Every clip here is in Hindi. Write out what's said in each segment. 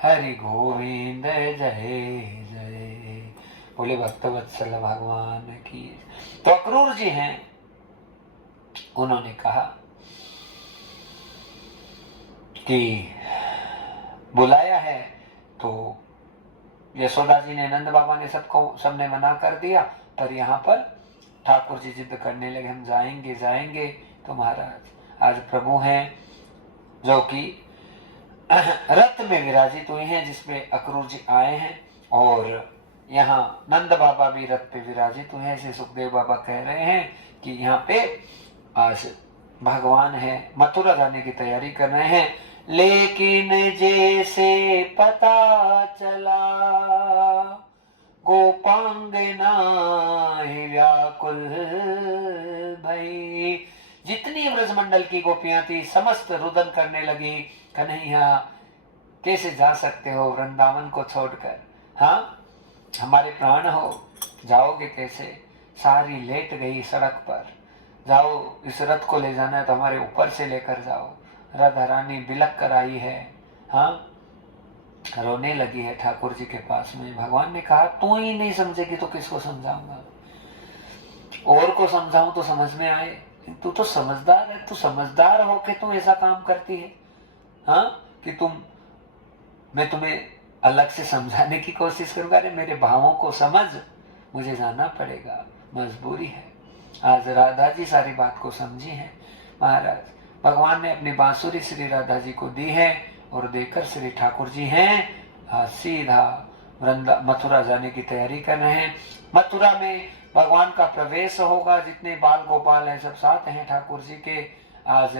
हरि गोविंद जय जय। बोले भक्तवत्सल भगवान की। तो अक्रूर जी हैं, उन्होंने कहा कि बुलाया है, तो यशोदा जी ने, नंद बाबा ने, सबने मना कर दिया। पर यहाँ पर ठाकुर जी जिद करने लगे, हम जाएंगे जाएंगे। तो महाराज आज प्रभु हैं जो कि रथ में विराजित हुए हैं, जिसमें अक्रूर जी आए हैं, और यहाँ नंद बाबा भी रथ पे विराजित हुए हैं। ऐसे सुखदेव बाबा कह रहे हैं कि यहाँ पे आज भगवान है, मथुरा जाने की तैयारी कर रहे हैं। लेकिन जैसे पता चला गोपांगना ही व्याकुल भई। जितनी ब्रजमंडल की गोपियां थी समस्त रुदन करने लगी, कन्हैया कैसे जा सकते हो वृंदावन को छोड़कर, हाँ हमारे प्राण हो, जाओगे कैसे। सारी लेट गई सड़क पर, जाओ इस रथ को ले जाना है तो हमारे ऊपर से लेकर जाओ। राधा रानी बिलक कर आई है, हाँ रोने लगी है ठाकुर जी के पास में। भगवान ने कहा तू ही नहीं समझेगी तो किसको समझाऊंगा, और को समझाऊं तो समझ में आए। तू तो समझदार है, तू समझदार हो के तू ऐसा काम करती है, हाँ कि मैं तुम्हें अलग से समझाने की कोशिश करूंगा। अरे मेरे भावों को समझ, मुझे जाना पड़ेगा, मजबूरी है। आज राधा जी सारी बात को समझी है। महाराज भगवान ने अपनी बांसुरी श्री राधा जी को दी है, और देकर श्री ठाकुर जी हैं सीधा मथुरा जाने की तैयारी कर रहे हैं। मथुरा में भगवान का प्रवेश होगा, जितने बाल गोपाल हैं सब साथ हैं ठाकुर जी के। आज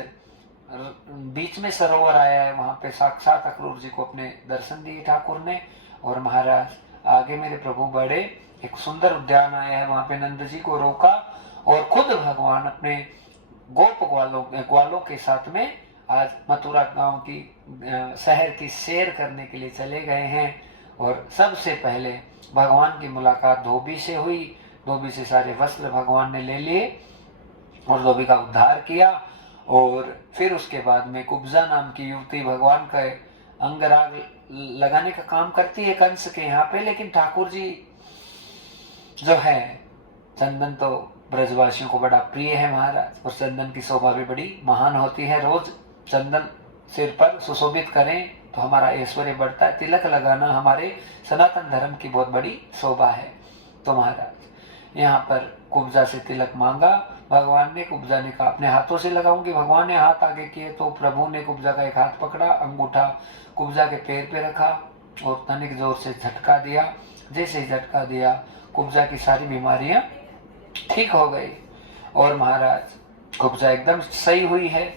बीच में सरोवर आया है, वहां पे साक्षात अक्रूर जी को अपने दर्शन दिए ठाकुर ने। और महाराज आगे मेरे प्रभु बढ़े, एक सुंदर उद्यान आया है, वहां पे नंद जी को रोका, और खुद भगवान अपने गोप ग्वालों के साथ में आज मथुरा गांव की शहर की सैर करने के लिए चले गए हैं। और सबसे पहले भगवान की मुलाकात धोबी से हुई। धोबी से सारे वस्त्र भगवान ने ले लिए और धोबी का उद्धार किया। और फिर उसके बाद में कुब्जा नाम की युवती भगवान का अंगराग लगाने का काम करती है कंस के यहाँ पे। लेकिन ठाकुर जी जो है, चंदन तो ब्रजवासियों को बड़ा प्रिय है महाराज, और चंदन की शोभा भी बड़ी महान होती है। रोज चंदन सिर पर सुशोभित करें तो हमारा ऐश्वर्य बढ़ता है। तिलक लगाना हमारे सनातन धर्म की बहुत बड़ी शोभा है। तो महाराज यहाँ पर कुब्जा से तिलक मांगा भगवान ने। कुब्जा ने कहा अपने हाथों से लगाऊंगी। भगवान ने हाथ आगे किए तो प्रभु ने कुब्जा का एक हाथ पकड़ा, अंगूठा कुब्जा के पैर पे रखा और तनिक जोर से झटका दिया। जैसे ही झटका दिया कुब्जा की सारी बीमारियां ठीक हो गई, और महाराज कुब्जा एकदम सही हुई है।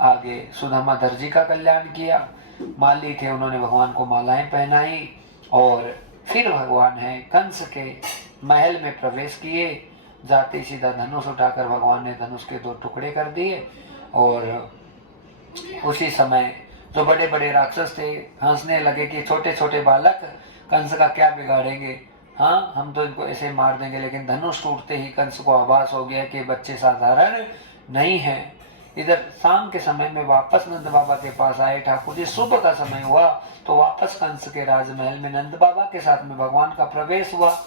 आगे सुदामा दर्जी का कल्याण किया, माली थे उन्होंने भगवान को मालाएं पहनाई, और फिर भगवान है कंस के महल में प्रवेश किए। जाते सीधा धनुष उठाकर भगवान ने धनुष के 2 टुकड़े कर दिए। और उसी समय जो बड़े बड़े राक्षस थे हंसने लगे कि छोटे छोटे बालक कंस का क्या बिगाड़ेंगे, हाँ हम तो इनको ऐसे मार देंगे। लेकिन धनुष टूटते ही कंस को आभास हो गया कि बच्चे साधारण नहीं है। इधर शाम के समय में वापस नंद बाबा के पास आए ठाकुर जी। सुबह का समय हुआ तो वापस कंस के राजमहल में नंद बाबा के साथ में भगवान का प्रवेश हुआ।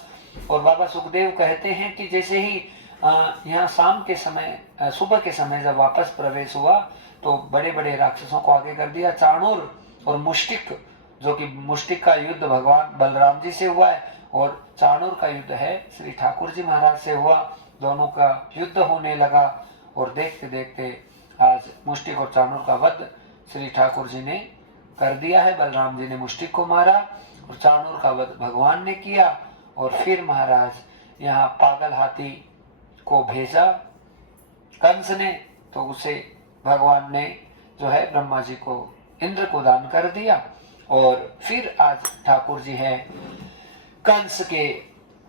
और बाबा सुखदेव कहते हैं कि जैसे ही यहाँ शाम के समय सुबह के समय जब वापस प्रवेश हुआ तो बड़े बड़े राक्षसों को आगे कर दिया। चाणूर और मुष्टिक, जो कि मुष्टिक का युद्ध भगवान बलराम जी से हुआ है, और चाणूर का युद्ध है श्री ठाकुर जी महाराज से हुआ। दोनों का युद्ध होने लगा, और देखते देखते आज मुष्टिक और चाणूर का वध श्री ठाकुर जी ने कर दिया है। बलराम जी ने मुष्टिक को मारा और चाणूर का वध भगवान ने किया। और फिर महाराज यहाँ पागल हाथी को भेजा कंस ने, तो उसे भगवान ने जो है ब्रह्मा जी को, इंद्र को दान कर दिया। और फिर आज ठाकुर जी है कंस के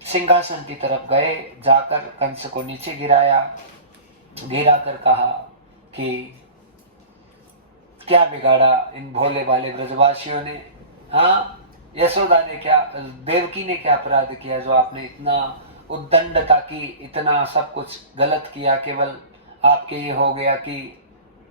सिंहासन की तरफ गए, जाकर कंस को नीचे गिराया, गिराकर कहा कि क्या बिगाड़ा इन भोले भाले ब्रजवासियों ने, हाँ यशोदा ने क्या, देवकी ने क्या अपराध किया जो आपने इतना उद्दंडता की, इतना सब कुछ गलत किया। केवल आपके ये हो गया कि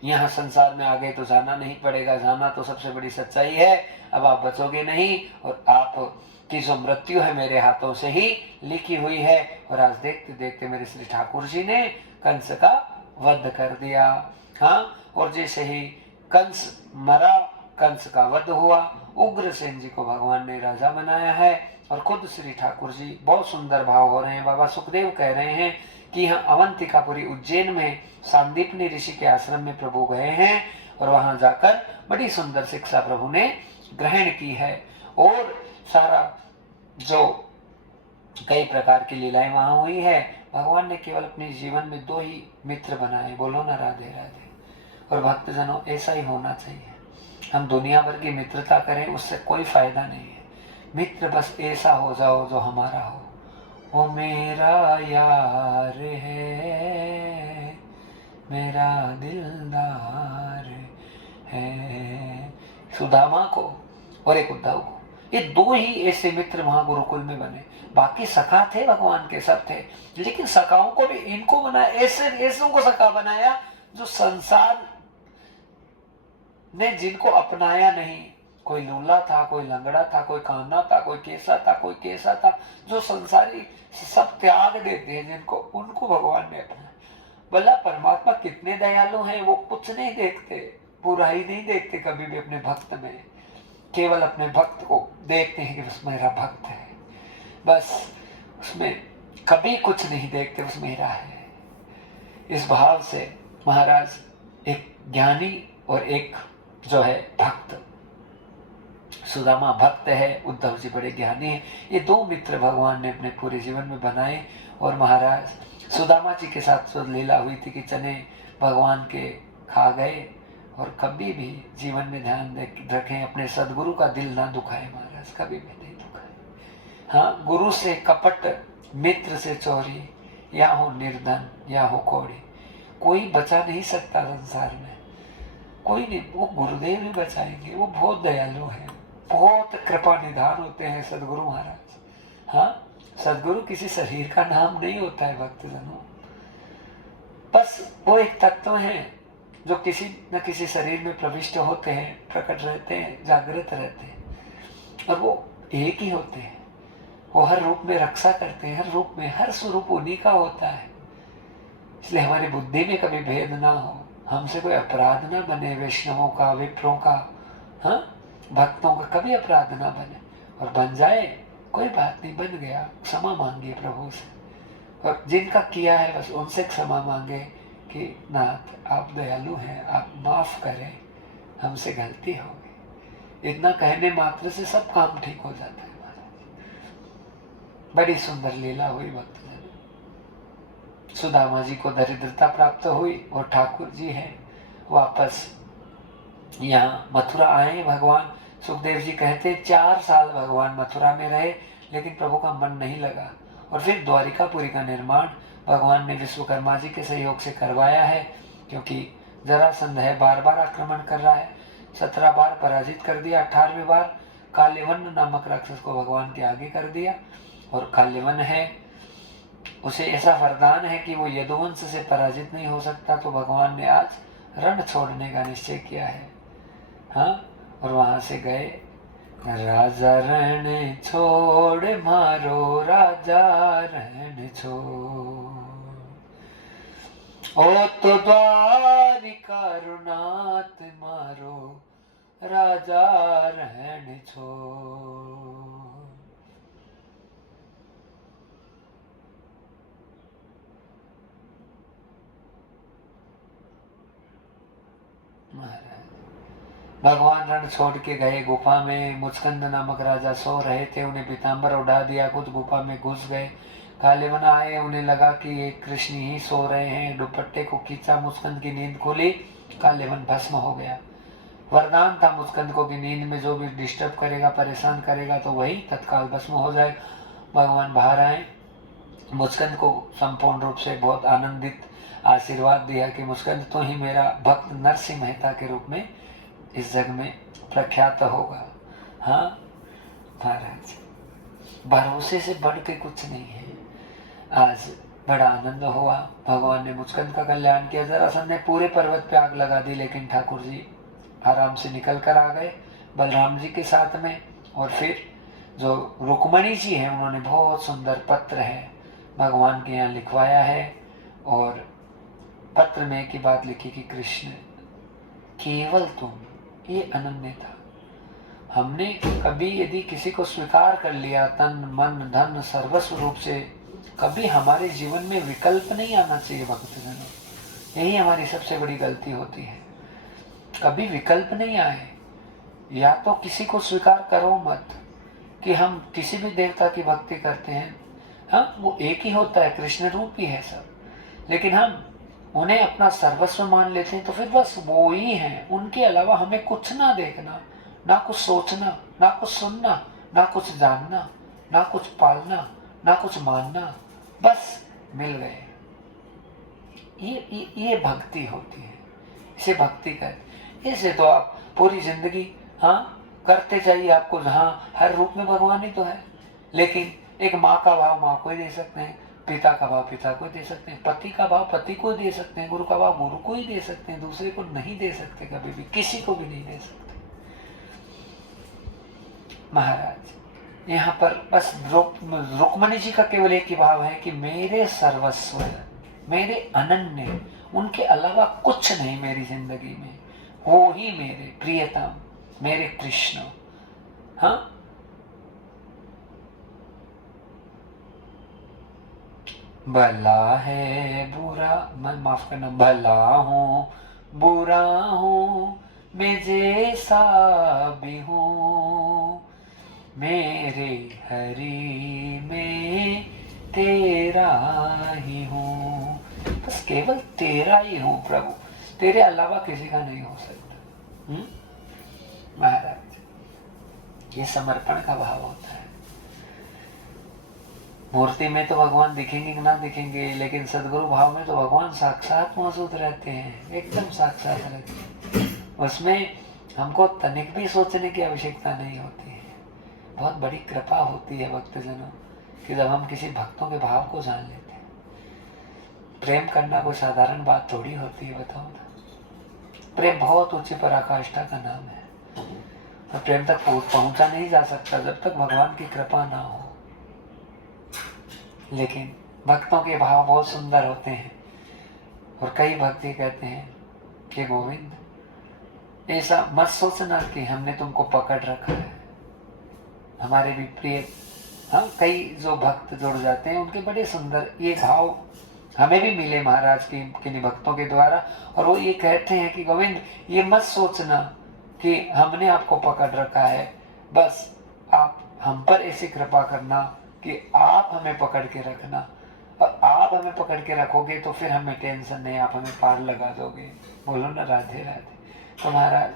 यहाँ संसार में आगे तो जाना नहीं पड़ेगा, जाना तो सबसे बड़ी सच्चाई है। अब आप बचोगे नहीं, और आप की जो मृत्यु है मेरे हाथों से ही लिखी हुई है। और आज देखते देखते मेरे श्री ठाकुर जी ने कंस का वध कर दिया। हाँ, और जैसे ही कंस मरा, कंस का वध हुआ, उग्रसेन जी को भगवान ने राजा बनाया है। और खुद श्री ठाकुर जी, बहुत सुंदर भाव हो रहे हैं, बाबा सुखदेव कह रहे हैं कि यहाँ अवंतिकापुरी उज्जैन में सांदीपनी ऋषि के आश्रम में प्रभु गए हैं, और वहां जाकर बड़ी सुंदर शिक्षा प्रभु ने ग्रहण की है। और सारा जो कई प्रकार की लीलाएं वहां हुई है, भगवान ने केवल अपने जीवन में 2 ही मित्र बनाए, बोलो ना राधे राधे। और भक्तजनों, ऐसा ही होना चाहिए। हम दुनिया भर की मित्रता करें, उससे कोई फायदा नहीं है। मित्र बस ऐसा हो जाओ जो हमारा हो, वो मेरा यार है, मेरा दिलदार है। सुदामा को और एक उद्धव को, ये 2 ही ऐसे मित्र वहां गुरुकुल में बने। बाकी सखा थे, भगवान के सब थे, लेकिन सखाओं को भी इनको बनाया, ऐसे ऐसों को सखा बनाया जो संसार ने जिनको अपनाया नहीं। कोई लूला था, कोई लंगड़ा था, कोई काना था, कोई कैसा था, कोई कैसा था, जो संसारी सब त्याग देते हैं जिनको, उनको भगवान ने अपनाया। भला परमात्मा कितने दयालु हैं, वो कुछ नहीं देखते, बुराई नहीं देखते कभी भी अपने भक्त में, केवल अपने भक्त को देखते हैं कि बस मेरा भक्त है, बस उसमें कभी कुछ नहीं देखते, बस मेरा है। इस भाव से महाराज एक ज्ञानी और एक जो है भक्त, सुदामा भक्त है, उद्धव जी बड़े ज्ञानी हैं। ये 2 मित्र भगवान ने अपने पूरे जीवन में बनाए। और महाराज सुदामा जी के साथ जो लीला हुई थी कि चने भगवान के खा गए, और कभी भी जीवन में ध्यान रखें, अपने सदगुरु का दिल ना दुखाए महाराज, कभी भी नहीं दुखाए। हाँ, गुरु से कपट, मित्र से चोरी, या हो निर्धन या हो कोड़ी, कोई बचा नहीं सकता संसार में, कोई नहीं। वो गुरुदेव ही बचाएंगे, वो बहुत दयालु है, बहुत कृपा निधान होते हैं सदगुरु महाराज। हाँ, सदगुरु किसी शरीर का नाम नहीं होता है भक्तजनों, बस वो एक तत्व है जो किसी न किसी शरीर में प्रविष्ट होते हैं, प्रकट रहते हैं, जागृत रहते हैं, और वो एक ही होते हैं। वो हर रूप में रक्षा करते हैं, हर रूप में, हर स्वरूप उन्हीं का होता है। इसलिए हमारी बुद्धि में कभी भेद ना हो, हमसे कोई अपराध ना बने, वैष्णवों का, विप्रों का, हाँ, भक्तों का कभी अपराध ना बने। और बन जाए कोई बात नहीं, बन गया, क्षमा मांगिए प्रभु से, और जिनका किया है बस उनसे क्षमा मांगे कि नाथ आप दयालु हैं, आप माफ करें, हमसे गलती हो गई। इतना कहने मात्र से सब काम ठीक हो जाता है महाराज। बड़ी सुंदर लीला हुई भक्त। सुदामा जी को दरिद्रता प्राप्त हुई, और ठाकुर जी हैं वापस यहाँ मथुरा आए। भगवान सुखदेव जी कहते 4 साल भगवान मथुरा में रहे, लेकिन प्रभु का मन नहीं लगा। और फिर द्वारिकापुरी का निर्माण भगवान ने विश्वकर्मा जी के सहयोग से करवाया है, क्योंकि जरासंध है, बार बार आक्रमण कर रहा है, 17 बार पराजित कर दिया, 18वें बार काल्यवन नामक राक्षस को भगवान के आगे कर दिया। और काल्यवन है, उसे ऐसा वरदान है कि वो यदुवंश से पराजित नहीं हो सकता, तो भगवान ने आज रण छोड़ने का निश्चय किया है। हाँ, और वहां से गए, राजा रण छोड़ मारो, राजा रण छोड़, ओ तो द्वारिका रुनाथ मारो, राजा रण छोड़। भगवान रण छोड़ के गए गुफा में, मुचकंद नामक राजा सो रहे थे, उन्हें पीताम्बर उड़ा दिया, खुद गुफा में घुस गए। कालेवन आए, उन्हें लगा कि ये कृष्ण ही सो रहे हैं, दुपट्टे को खींचा, मुचकंद की नींद खुली, कालेवन भस्म हो गया। वरदान था मुचकंद को कि नींद में जो भी डिस्टर्ब करेगा, परेशान करेगा, तो वही तत्काल भस्म हो जाए। भगवान बाहर आए, मुचकंद को संपूर्ण रूप से बहुत आनंदित आशीर्वाद दिया कि मुचकंद तो ही मेरा भक्त नरसिंह मेहता के रूप में इस जग में प्रख्यात होगा। हाँ महाराज, भरोसे से बढ़ के कुछ नहीं है। आज बड़ा आनंद हुआ। भगवान ने मुचकंद का कल्याण किया। जरासंध ने पूरे पर्वत पे आग लगा दी, लेकिन ठाकुर जी आराम से निकल कर आ गए बलराम जी के साथ में। और फिर जो रुक्मणी जी हैं, उन्होंने बहुत सुंदर पत्र है भगवान के यहाँ लिखवाया है। और पत्र में एक ही बात लिखी कि कृष्ण केवल तुम, ये अनन्य था। हमने कभी यदि किसी को स्वीकार कर लिया तन मन धन सर्वस्व रूप से, कभी हमारे जीवन में विकल्प नहीं आना चाहिए भक्तजनों। यही हमारी सबसे बड़ी गलती होती है, कभी विकल्प नहीं आए। या तो किसी को स्वीकार करो मत कि हम किसी भी देवता की भक्ति करते हैं, हाँ वो एक ही होता है, कृष्ण रूप ही है सब, लेकिन हम उन्हें अपना सर्वस्व मान लेते हैं तो फिर बस वो ही हैं। उनके अलावा हमें कुछ ना देखना, ना कुछ सोचना, ना कुछ सुनना, ना कुछ जानना, ना कुछ पालना, ना कुछ मानना, बस मिल गए। ये भक्ति होती है, इसे भक्ति कर। इसे तो आप पूरी जिंदगी हाँ करते जाइए, आपको जहाँ हर रूप में भगवान ही तो है। लेकिन एक माँ का भाव माँ को ही दे सकते हैं, पिता का भाव पिता को ही दे सकते हैं, पति का भाव पति को दे सकते हैं, गुरु का भाव गुरु को ही दे सकते हैं, दूसरे को नहीं दे सकते, कभी भी किसी को भी नहीं दे सकते। महाराज यहाँ पर बस रुक्मणी जी का केवल एक ही भाव है कि मेरे सर्वस्व, मेरे अनन्य, उनके अलावा कुछ नहीं मेरी जिंदगी में, वो ही मेरे प्रियतम, मेरे कृष्ण। हाँ, भला है बुरा, मैं माफ करना, भला हूँ बुरा हूँ मैं जैसा भी हूँ, मेरे हरि में तेरा ही हूँ। बस केवल तेरा ही हूँ प्रभु, तेरे अलावा किसी का नहीं हो सकता। महाराज ये समर्पण का भाव होता है। मूर्ति में तो भगवान दिखेंगे कि ना दिखेंगे, लेकिन सदगुरु भाव में तो भगवान साक्षात मौजूद रहते हैं, एकदम साक्षात रहते हैं। उसमें हमको तनिक भी सोचने की आवश्यकता नहीं होती है। बहुत बड़ी कृपा होती है भक्तजनों कि जब हम किसी भक्तों के भाव को जान लेते हैं। प्रेम करना कोई साधारण बात थोड़ी होती है, बताओ ना। प्रेम बहुत ऊंची पराकाष्ठा का नाम है, और प्रेम तक पहुंचा नहीं जा सकता जब तक भगवान की कृपा ना हो। लेकिन भक्तों के भाव बहुत सुंदर होते हैं, और कई भक्ति कहते हैं कि गोविंद ऐसा मत सोचना कि हमने तुमको पकड़ रखा है। हमारे भी प्रिय हाँ कई जो भक्त जुड़ जाते हैं, उनके बड़े सुंदर ये भाव हमें भी मिले महाराज की किन्हीं भक्तों के द्वारा। और वो ये कहते हैं कि गोविंद ये मत सोचना कि हमने आपको पकड़ रखा है, बस आप हम पर ऐसी कृपा करना कि आप हमें पकड़ के रखना, और आप हमें पकड़ के रखोगे तो फिर हमें टेंशन नहीं, आप हमें पार लगा दोगे। बोलो ना राधे राधे। तो महाराज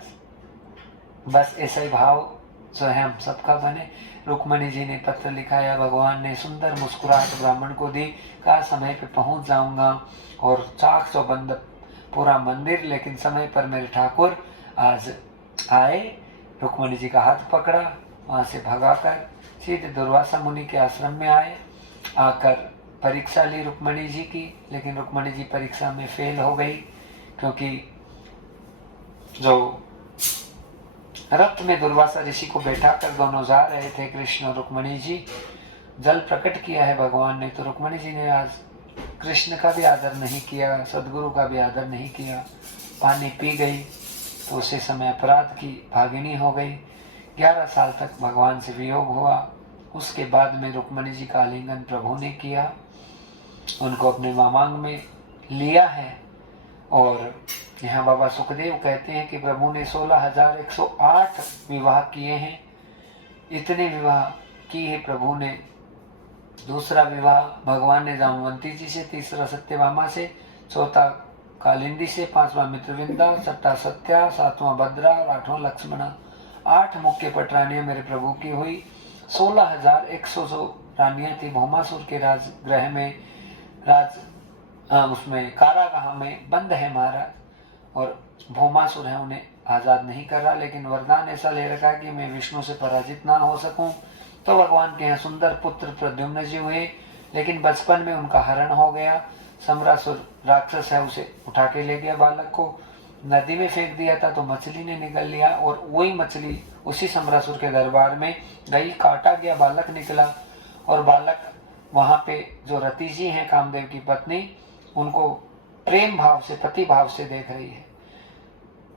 बस ऐसा ही भाव जो है हम सबका बने। रुक्मणी जी ने पत्र लिखा है, भगवान ने सुंदर मुस्कुराहट ब्राह्मण को दी, कहा समय पे पहुंच जाऊंगा, और चाक सौ बंद पूरा मंदिर, लेकिन समय पर मेरे ठाकुर आज आए। रुक्मणी जी का हाथ पकड़ा, वहां से भगाकर सीधे दुर्वासा मुनि के आश्रम में आए। आकर परीक्षा ली रुक्मणी जी की, लेकिन रुक्मणी जी परीक्षा में फेल हो गई, क्योंकि जो रथ में दुर्वासा ऋषि को बैठा कर दोनों जा रहे थे, कृष्ण और रुक्मणी जी, जल प्रकट किया है भगवान ने, तो रुक्मणी जी ने आज कृष्ण का भी आदर नहीं किया, सदगुरु का भी आदर नहीं किया, पानी पी गई, तो उसी समय अपराध की भागिनी हो गई। 11 साल तक भगवान से वियोग हुआ। उसके बाद में रुक्मणी जी का आलिंगन प्रभु ने किया, उनको अपने मामांग में लिया है। और यहाँ बाबा सुखदेव कहते हैं कि प्रभु ने 16,108 विवाह किए हैं। इतने विवाह किए प्रभु ने। दूसरा विवाह भगवान ने जामवंती जी से, तीसरा सत्यभामा से, चौथा कालिंदी से, पांचवा मित्रविंदा, छठा सत्या, सातवां भद्रा और आठवां लक्ष्मणा। 8 मुख्य पटरानियां मेरे प्रभु की हुई। 16,100 रानियां थी। भौमासुर के राजगृह में उसमें कारागाह में बंद है महाराज, और भौमासुर है उन्हें आजाद नहीं कर रहा, लेकिन वरदान ऐसा ले रखा है कि मैं विष्णु से पराजित ना हो सकूं। तो भगवान के यहाँ सुंदर पुत्र प्रद्युम्न जी हुए, लेकिन बचपन में उनका हरण हो गया। समरासुर राक्षस है, उसे उठा के ले गया, बालक को नदी में फेंक दिया था तो मछली ने निगल लिया, और वही मछली उसी समरासुर के दरबार में गई, काटा गया, बालक निकला। और बालक वहां पे जो रति जी हैं कामदेव की पत्नी, उनको प्रेम भाव से, पति भाव से देख रही है।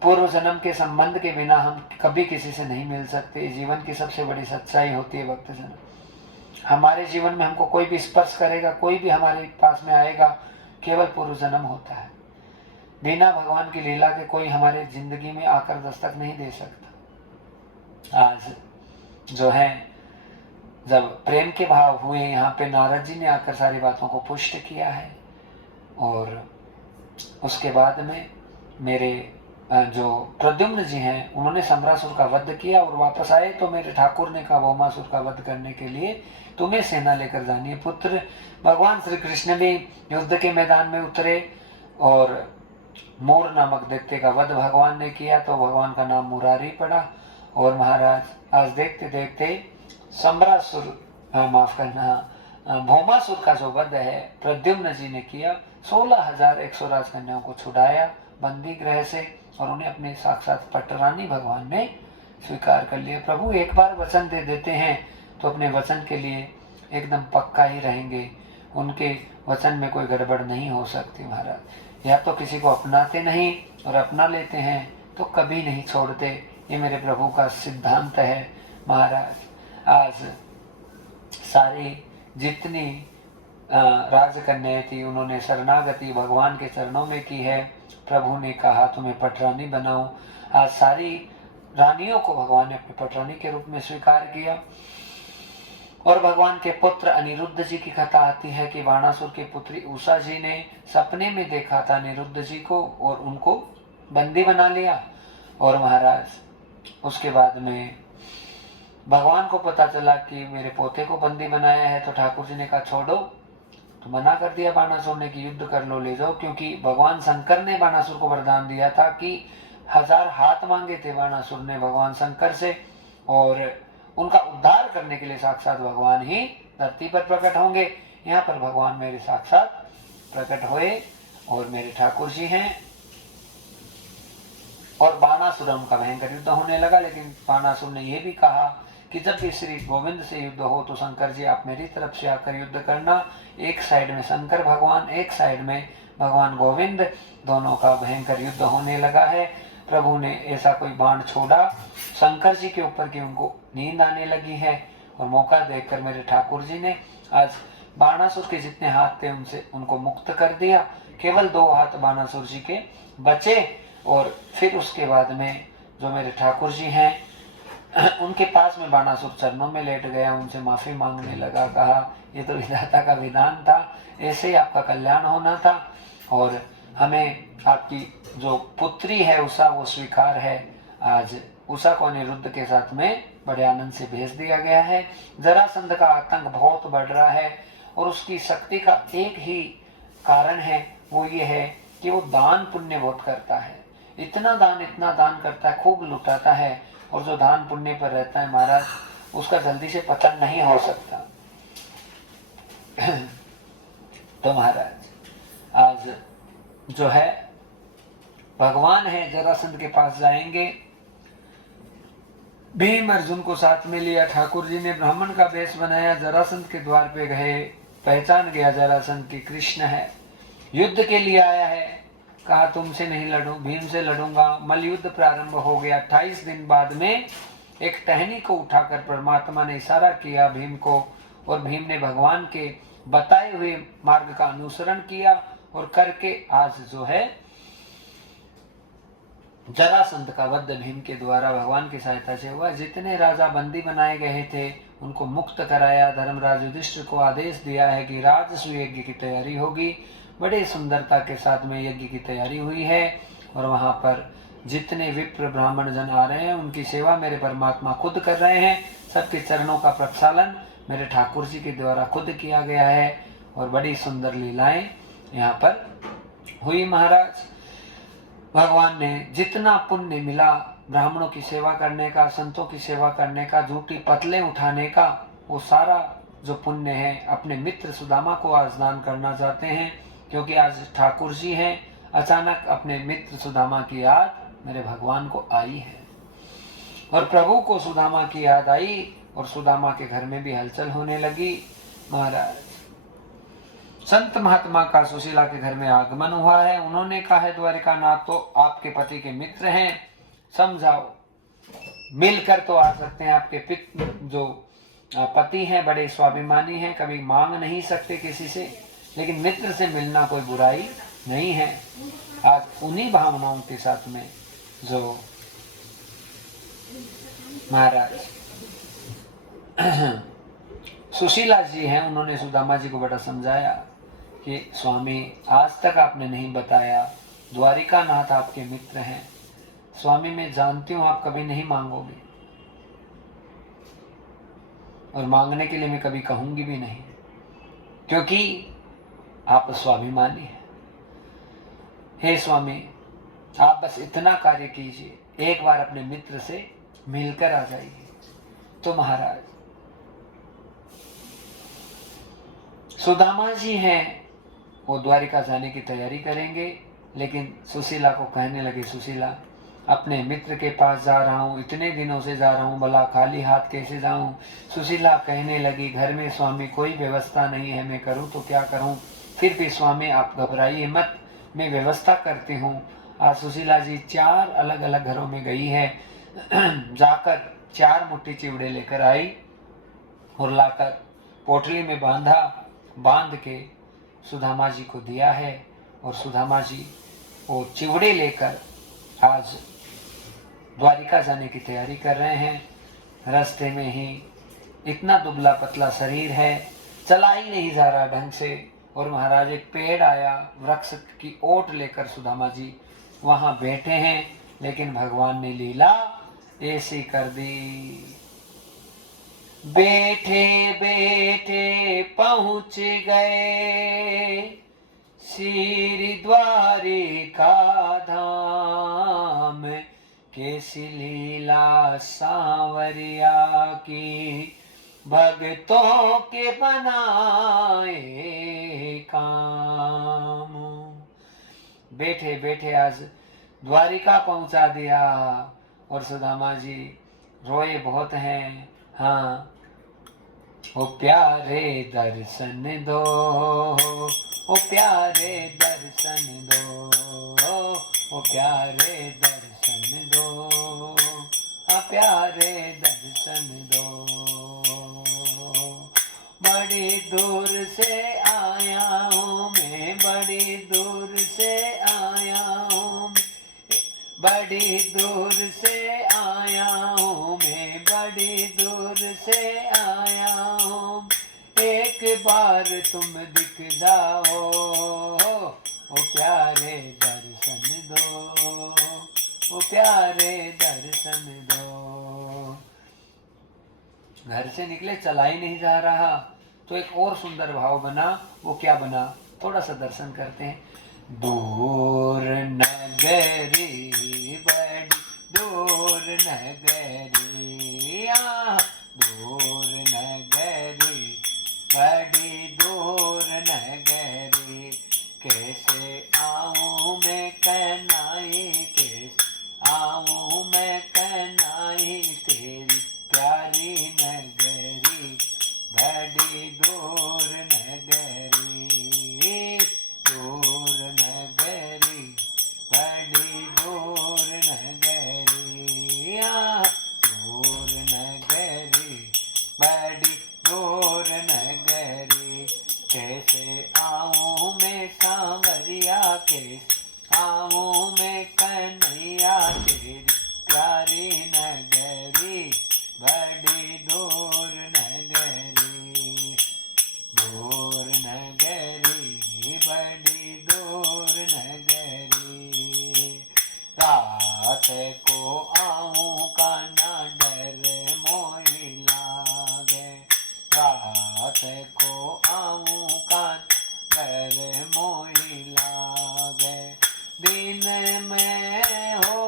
पूर्व जन्म के संबंध के बिना हम कभी किसी से नहीं मिल सकते। जीवन की सबसे बड़ी सच्चाई होती है भक्त जन। हमारे जीवन में हमको कोई भी स्पर्श करेगा, कोई भी हमारे पास में आएगा, केवल पूर्व जन्म होता है। बिना भगवान की लीला के कोई हमारे जिंदगी में आकर दस्तक नहीं दे सकता। आज जो है, जब प्रेम के भाव हुए, यहाँ पे नारद जी ने आकर सारी बातों को पुष्ट किया है। और उसके बाद में मेरे जो प्रद्युम्न जी हैं, उन्होंने समरासुर का वध किया और वापस आए तो मेरे ठाकुर ने कहा भौमासुर का वध करने के लिए तुम्हें सेना लेकर जानी है। पुत्र भगवान श्री कृष्ण भी युद्ध के मैदान में उतरे और मोर नामक दैत्य का वध भगवान ने किया, तो भगवान का नाम मुरारी पड़ा। और महाराज आज देखते देखते समरासुर, माफ करना, भौमासुर का जो वध है प्रद्युम्न जी ने किया। 16,100 राजकन्याओं को छुड़ाया बंदी गृह से, और उन्हें अपने साक्षात पटरानी भगवान ने स्वीकार कर लिया। प्रभु एक बार वचन दे देते हैं तो अपने वचन के लिए एकदम पक्का ही रहेंगे, उनके वचन में कोई गड़बड़ नहीं हो सकती महाराज। या तो किसी को अपनाते नहीं, और अपना लेते हैं तो कभी नहीं छोड़ते। ये मेरे प्रभु का सिद्धांत है महाराज। आज सारी जितनी राजकन्याएं थी, उन्होंने शरणागति भगवान के चरणों में की है। प्रभु ने कहा तुम्हें पटरानी बनाओ। आज सारी रानियों को भगवान ने अपनी पटरानी के रूप में स्वीकार किया। और भगवान के पुत्र अनिरुद्ध जी की कथा आती है कि बाणासुर की पुत्री उषा जी ने सपने में देखा था अनिरुद्ध जी को, और उनको बंदी बना लिया। और महाराज उसके बाद में भगवान को पता चला कि मेरे पोते को बंदी बनाया है, तो ठाकुर जी ने कहा छोड़ो, तो मना कर दिया बाणासुर ने कि युद्ध कर लो, ले जाओ। क्योंकि भगवान शंकर ने बाणासुर को वरदान दिया था कि 1000 हाथ मांगे थे बाणासुर ने भगवान शंकर से, और उनका उद्धार करने के लिए साक्षात भगवान ही धरती पर प्रकट होंगे। यहाँ पर भगवान मेरे साक्षात प्रकट हुए और मेरे ठाकुर जी हैं। और बाणासुर का भयंकर युद्ध होने लगा। लेकिन बाणासुर ने यह भी कहा कि जब भी श्री गोविंद से युद्ध हो तो शंकर जी आप मेरी तरफ से आकर युद्ध करना। एक साइड में शंकर भगवान, एक साइड में भगवान गोविंद, दोनों का भयंकर युद्ध होने लगा है। प्रभु ने ऐसा कोई बाण छोड़ा शंकर जी के ऊपर कि उनको नींद आने लगी है, और मौका देखकर मेरे ठाकुर जी ने आज बाणासुर के जितने हाथ थे उनको मुक्त कर दिया। केवल 2 हाथ बाणासुर जी के बचे। और फिर उसके बाद में जो मेरे ठाकुर जी हैं उनके पास में बाणासुर चरणों में लेट गया, उनसे माफी मांगने लगा। कहा ये तो विधाता का विधान था, ऐसे ही आपका कल्याण होना था, और हमें आपकी जो पुत्री है उषा वो स्वीकार है। आज उषा को अनिरुद्ध के साथ में बड़े आनंद से भेज दिया गया है। जरासंध का आतंक बहुत बढ़ रहा है, और उसकी शक्ति का एक ही कारण है, वो ये है कि वो दान पुण्य बहुत करता है। इतना दान करता है, खूब लुटाता है, और जो दान पुण्य पर रहता है महाराज उसका जल्दी से पतन नहीं हो सकता। तो महाराज आज जो है भगवान है, जरासंध के पास जाएंगे। भीम अर्जुन को साथ में लिया, ठाकुर जी ने ब्राह्मण का वेश बनाया, जरासंध के द्वार पे गए, पहचान गया जरासंध की कृष्ण है, युद्ध के लिए आया है। कहा तुमसे नहीं लड़ूं, भीम से लड़ूंगा। मल युद्ध प्रारंभ हो गया। 28 दिन बाद में एक टहनी को उठाकर परमात्मा ने इशारा किया भीम को, और भीम ने भगवान के बताए हुए मार्ग का अनुसरण किया, और करके आज जो है जरासंध का वध भीम के द्वारा भगवान की सहायता से हुआ। जितने राजा बंदी बनाए गए थे उनको मुक्त कराया। धर्मराज युधिष्ठिर को आदेश दिया है कि राजसूय यज्ञ की तैयारी होगी। बड़ी सुंदरता के साथ में यज्ञ की तैयारी हुई है, और वहां पर जितने विप्र ब्राह्मण जन आ रहे हैं उनकी सेवा मेरे परमात्मा खुद कर रहे हैं। सबके चरणों का प्रक्षालन मेरे ठाकुर जी के द्वारा खुद किया गया है, और बड़ी सुंदर लीलाएं यहाँ पर हुई महाराज। भगवान ने जितना पुण्य मिला ब्राह्मणों की सेवा करने का, संतों की सेवा करने का, झूठी पतले उठाने का, वो सारा जो पुण्य है, अपने मित्र सुदामा को आज दान करना चाहते हैं, क्योंकि आज ठाकुर जी हैं। अचानक अपने मित्र सुदामा की याद मेरे भगवान को आई है, और प्रभु को सुदामा की याद आई, और सुदामा के घर में भी हलचल होने लगी। महाराज, संत महात्मा का सुशीला के घर में आगमन हुआ है। उन्होंने कहा है, द्वारिकानाथ तो आपके पति के मित्र हैं, समझाओ, मिलकर तो आ सकते हैं। आपके जो पति हैं बड़े स्वाभिमानी हैं, कभी मांग नहीं सकते किसी से, लेकिन मित्र से मिलना कोई बुराई नहीं है। आज उन्हीं भावनाओं के साथ में जो महाराज सुशीला जी हैं, उन्होंने सुदामा जी को बड़ा समझाया कि स्वामी, आज तक आपने नहीं बताया, द्वारिका नाथ आपके मित्र हैं। स्वामी, मैं जानती हूं आप कभी नहीं मांगोगे, और मांगने के लिए मैं कभी कहूंगी भी नहीं, क्योंकि आप स्वाभिमानी हैं। हे स्वामी, आप बस इतना कार्य कीजिए, एक बार अपने मित्र से मिलकर आ जाइए। तो महाराज सुदामा जी हैं, वो द्वारिका जाने की तैयारी करेंगे, लेकिन सुशीला को कहने लगे, सुशीला, अपने मित्र के पास जा रहा हूँ, इतने दिनों से जा रहा हूँ, भला खाली हाथ कैसे जाऊँ। सुशीला कहने लगी, घर में स्वामी कोई व्यवस्था नहीं है, मैं करूँ तो क्या करूँ। फिर भी स्वामी आप घबराइए मत, मैं व्यवस्था करती हूँ। आज सुशीला जी 4 अलग अलग घरों में गई है, जाकर 4 मुट्ठी चिवड़े लेकर आई और लाकर पोटली में बांध के सुदामा जी को दिया है। और सुदामा जी वो चिवड़े लेकर आज द्वारिका जाने की तैयारी कर रहे हैं। रास्ते में ही इतना दुबला पतला शरीर है, चला ही नहीं जा रहा ढंग से। और महाराज एक पेड़ आया, वृक्ष की ओट लेकर सुदामा जी वहां बैठे हैं, लेकिन भगवान ने लीला ऐसी कर दी। बैठे बैठे पहुंच गए श्री द्वारिका धाम, कैसी लीला सांवरिया की, भक्तों के बनाए काम। बैठे बैठे आज द्वारिका पहुंचा दिया, और सुदामा जी रोए बहुत हैं। हाँ, ओ प्यारे दर्शन दो, ओ प्यारे दर्शन दो, ओ प्यारे दर्शन दो, आ प्यारे दर्शन दो। बड़ी दूर से आया हूँ मैं, बड़ी दूर से आया हूँ, बड़ी दूर से आया हूँ मैं, बड़ी दूर से आया हूँ, एक बार तुम दिख जाओ, ओ प्यारे दर्शन दो, ओ प्यारे दर्शन दो। घर से निकले, चला ही नहीं जा रहा, तो एक और सुंदर भाव बना। वो क्या बना, थोड़ा सा दर्शन करते हैं। दूर नगरी, बड़ी दूर नगरी, दूर नगरी, बड़ी दूर नगरी, कैसे आऊं मैं कनाई, कैसे आऊं मैं कनाई, तेरी प्यारी नगरी, बड़ी दूर नगरी, दूर नगरी, बड़ी दूर नगरी, दूर नगरी, बड़ी दूर नगरी, कैसे आऊं मैं सांवरिया, कैसे आऊं मैं कन्हैया, तेरी प्यारी नगरी, बड़ी दूर नगरी, दूर नगरी, बड़ी दूर नगरी। रात को आऊं का ना डर मोही लागे, रात को आऊं का डर मोही लागे, दिन में हो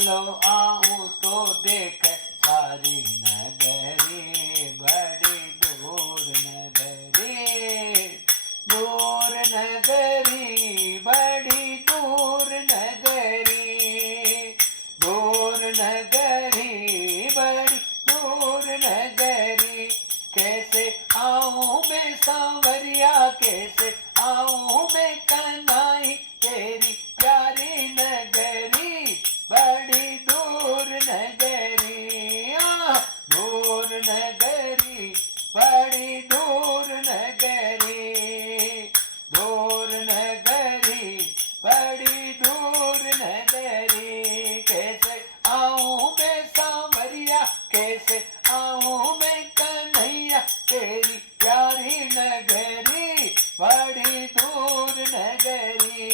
लो आऊं तो देख सारी नगरी, बड़ी दूर नगरी, दूर नगरी, बड़ी दूर नगरी, दूर नगरी, बड़ी दूर नगरी। कैसे आऊं मैं सांवरिया, कैसे आऊं मैं कन्हई, तेरी प्यारी नगरी, बड़ी दूर नगरी, दूर नगरी, बड़ी दूर नगरी, दूर नगरी, बड़ी दूर नगरी। कैसे आऊं मैं सांवरिया, कैसे आऊं मैं कन्हैया, तेरी प्यारी नगरी, बड़ी दूर नगरी,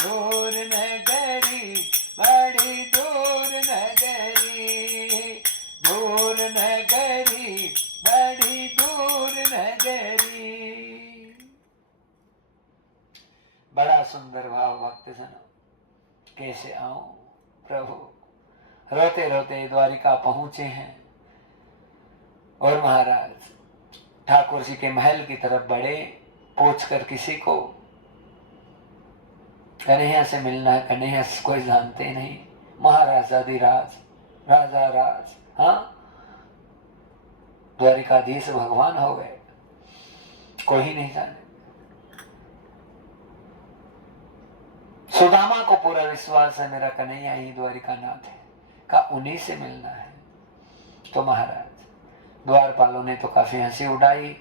दूर नगरी, बड़ी दूर नगरी, दूर नगरी, बड़ी दूर नगरी। बड़ा सुंदर भाव भक्त जनो। कैसे आऊं प्रभु, रोते रोते द्वारिका पहुंचे हैं और महाराज ठाकुर जी के महल की तरफ बढ़े। पूछकर किसी को कन्हैया से मिलना है, कन्हैया से कोई जानते नहीं। महाराजाधिराज, राजा राज, हाँ द्वारिकाधीश भगवान हो गए, कोई नहीं जाने। सुदामा को पूरा विश्वास है मेरा कन्हैया ही द्वारिकानाथ है, का उन्हीं से मिलना है। तो महाराज द्वारपालों ने तो काफी हंसी उड़ाई,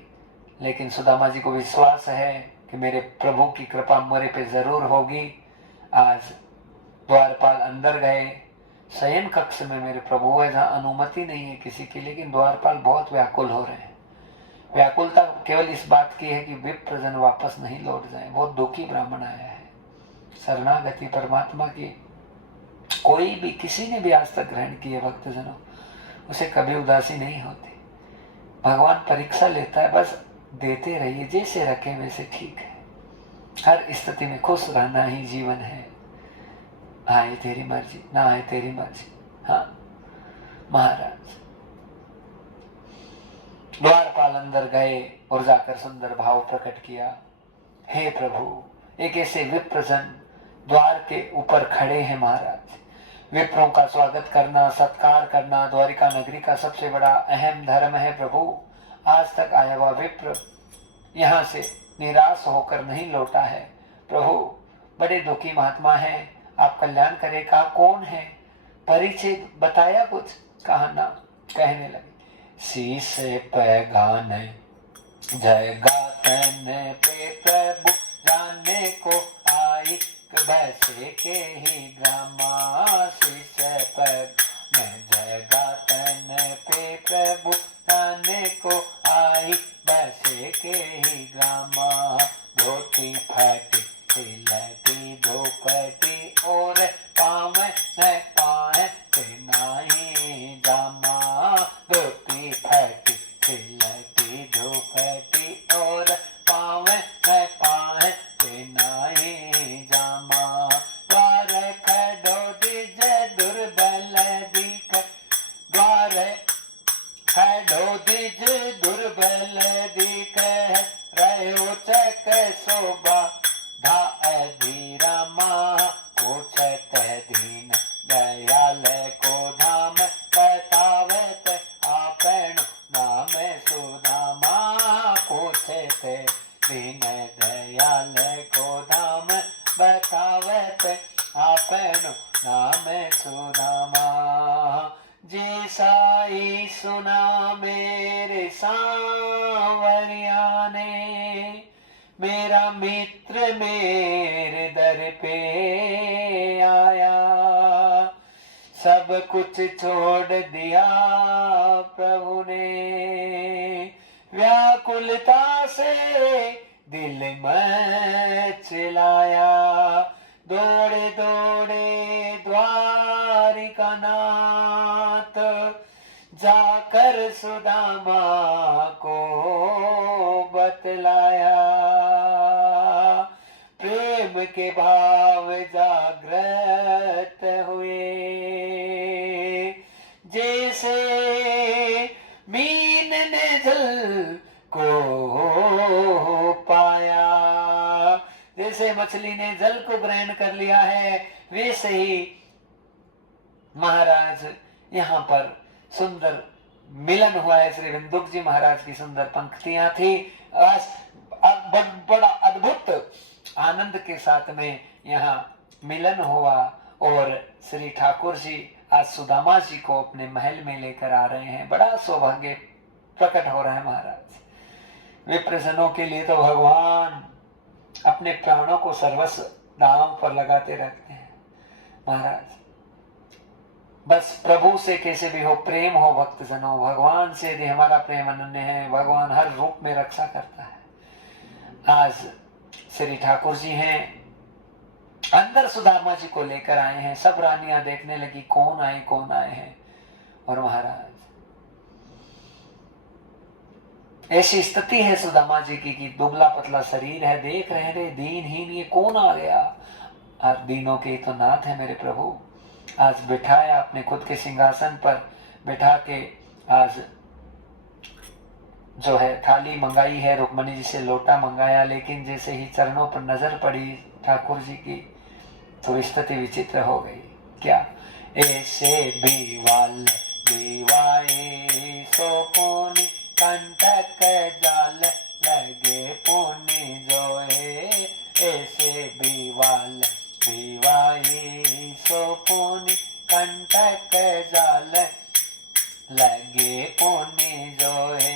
लेकिन सुदामा जी को विश्वास है कि मेरे प्रभु की कृपा मेरे पे जरूर होगी। आज द्वारपाल अंदर गए, शयन कक्ष में मेरे प्रभु है जहां अनुमति नहीं है किसी की, लेकिन द्वारपाल बहुत व्याकुल हो रहे हैं। व्याकुलता केवल इस बात की है कि विप्रजन वापस नहीं लौट जाए। बहुत दुखी ब्राह्मण आया है, शरणागति परमात्मा की कोई भी किसी ने भी आज तक ग्रहण की है भक्तजनों, उसे कभी उदासी नहीं होती। भगवान परीक्षा लेता है, बस देते रहिए, जैसे रखे वैसे ठीक है। हर स्थिति में खुश रहना ही जीवन है। आए तेरी मर्जी, ना आए तेरी मर्जी। हाँ महाराज द्वारपाल अंदर गए और जाकर सुंदर भाव प्रकट किया। हे प्रभु, एक ऐसे विप्रजन द्वार के ऊपर खड़े हैं महाराज। विप्रों का स्वागत करना, सत्कार करना द्वारिका नगरी का सबसे बड़ा अहम धर्म है प्रभु। आज तक आया हुआ विप्र यहाँ से निराश होकर नहीं लौटा है। प्रभु बड़े दुखी महात्मा है, आप कल्याण करें। कहा कौन है, परिचय बताया कुछ, कहा ना। कहने लगे शीश पैगान जय गातन पे प्रभु जाने को आई, बसे के ही ग्रामा शीश पैगान जय गातन पे प्रभु जाने को आई, बसे के ही ग्रामा। धोती फटी सिलटी धोपटी और पाँव न पाए नहीं जामा। धोती फटी सिलटी धोपटी और पाँव न पाए नहीं जामा। द्वार खड़ो दिज दुर्बल दिख, द्वार खड़ो दिज दुर्बल दिख, रहो चक शोभा धा धीरा माँ। पूछत दीन दयाल को धाम, बतावत आपन नाम सुदामा। पूछत दीन दयाल को धाम, बतावत आपन नाम सुदामा। जे साई सुना मेरे सांवरिया ने, मेरा मित्र मेरे दर पे आया। सब कुछ छोड़ दिया प्रभु ने, व्याकुलता से दिल में चिल्लाया। दौड़े दौड़े द्वारिका नाथ, जाकर सुदामा को बतलाया। प्रेम के भाव जागृत हुए, जल को पाया। जैसे मछली ने जल को ग्रहण कर लिया है, वैसे ही महाराज यहाँ पर सुंदर मिलन हुआ है। श्री बिंदुक जी महाराज की सुंदर पंक्तियां थी। आज बड़ा अद्भुत आनंद के साथ में यहाँ मिलन हुआ और श्री ठाकुर जी आज सुदामा जी को अपने महल में लेकर आ रहे हैं। बड़ा सौभाग्य प्रकट हो रहा है महाराज। विप्रजनों के लिए तो भगवान अपने प्राणों को सर्वस्व दांव पर लगाते रहते हैं महाराज। बस प्रभु से कैसे भी हो प्रेम हो भक्तजनों, भगवान से यदि हमारा प्रेम अनन्य है, भगवान हर रूप में रक्षा करता है। आज श्री ठाकुर जी हैं, अंदर सुदामा जी को लेकर आए हैं। सब रानियां देखने लगी कौन आए हैं। और महाराज ऐसी स्थिति है सुदामा जी की कि दुबला पतला शरीर है, देख रहे थे दीनहीन, ये कौन आ गया। और दीनों के तो नाथ है मेरे प्रभु। आज बिठाया अपने खुद के सिंहासन पर बिठा के, आज जो है थाली मंगाई है, रुक्मणी जी से लोटा मंगाया, लेकिन जैसे ही चरणों पर नजर पड़ी ठाकुर जी की तो स्थिति विचित्र हो गई। क्या ऐसे बीवाल बीवाए सो पुनि कंटक जाल लगे पुनि जोए। ऐसे बीवाल बीवाए सो पुनि कंटक जाल लगे पुनि जोए।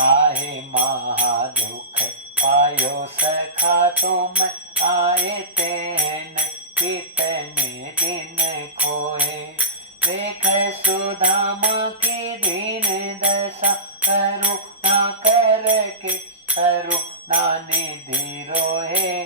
आहे महा दुख पायो सखा तुम आए तेन कितने दिन खोए। देख सुदामा की दीन दशा करुणा करके करुणा निधि रोहे।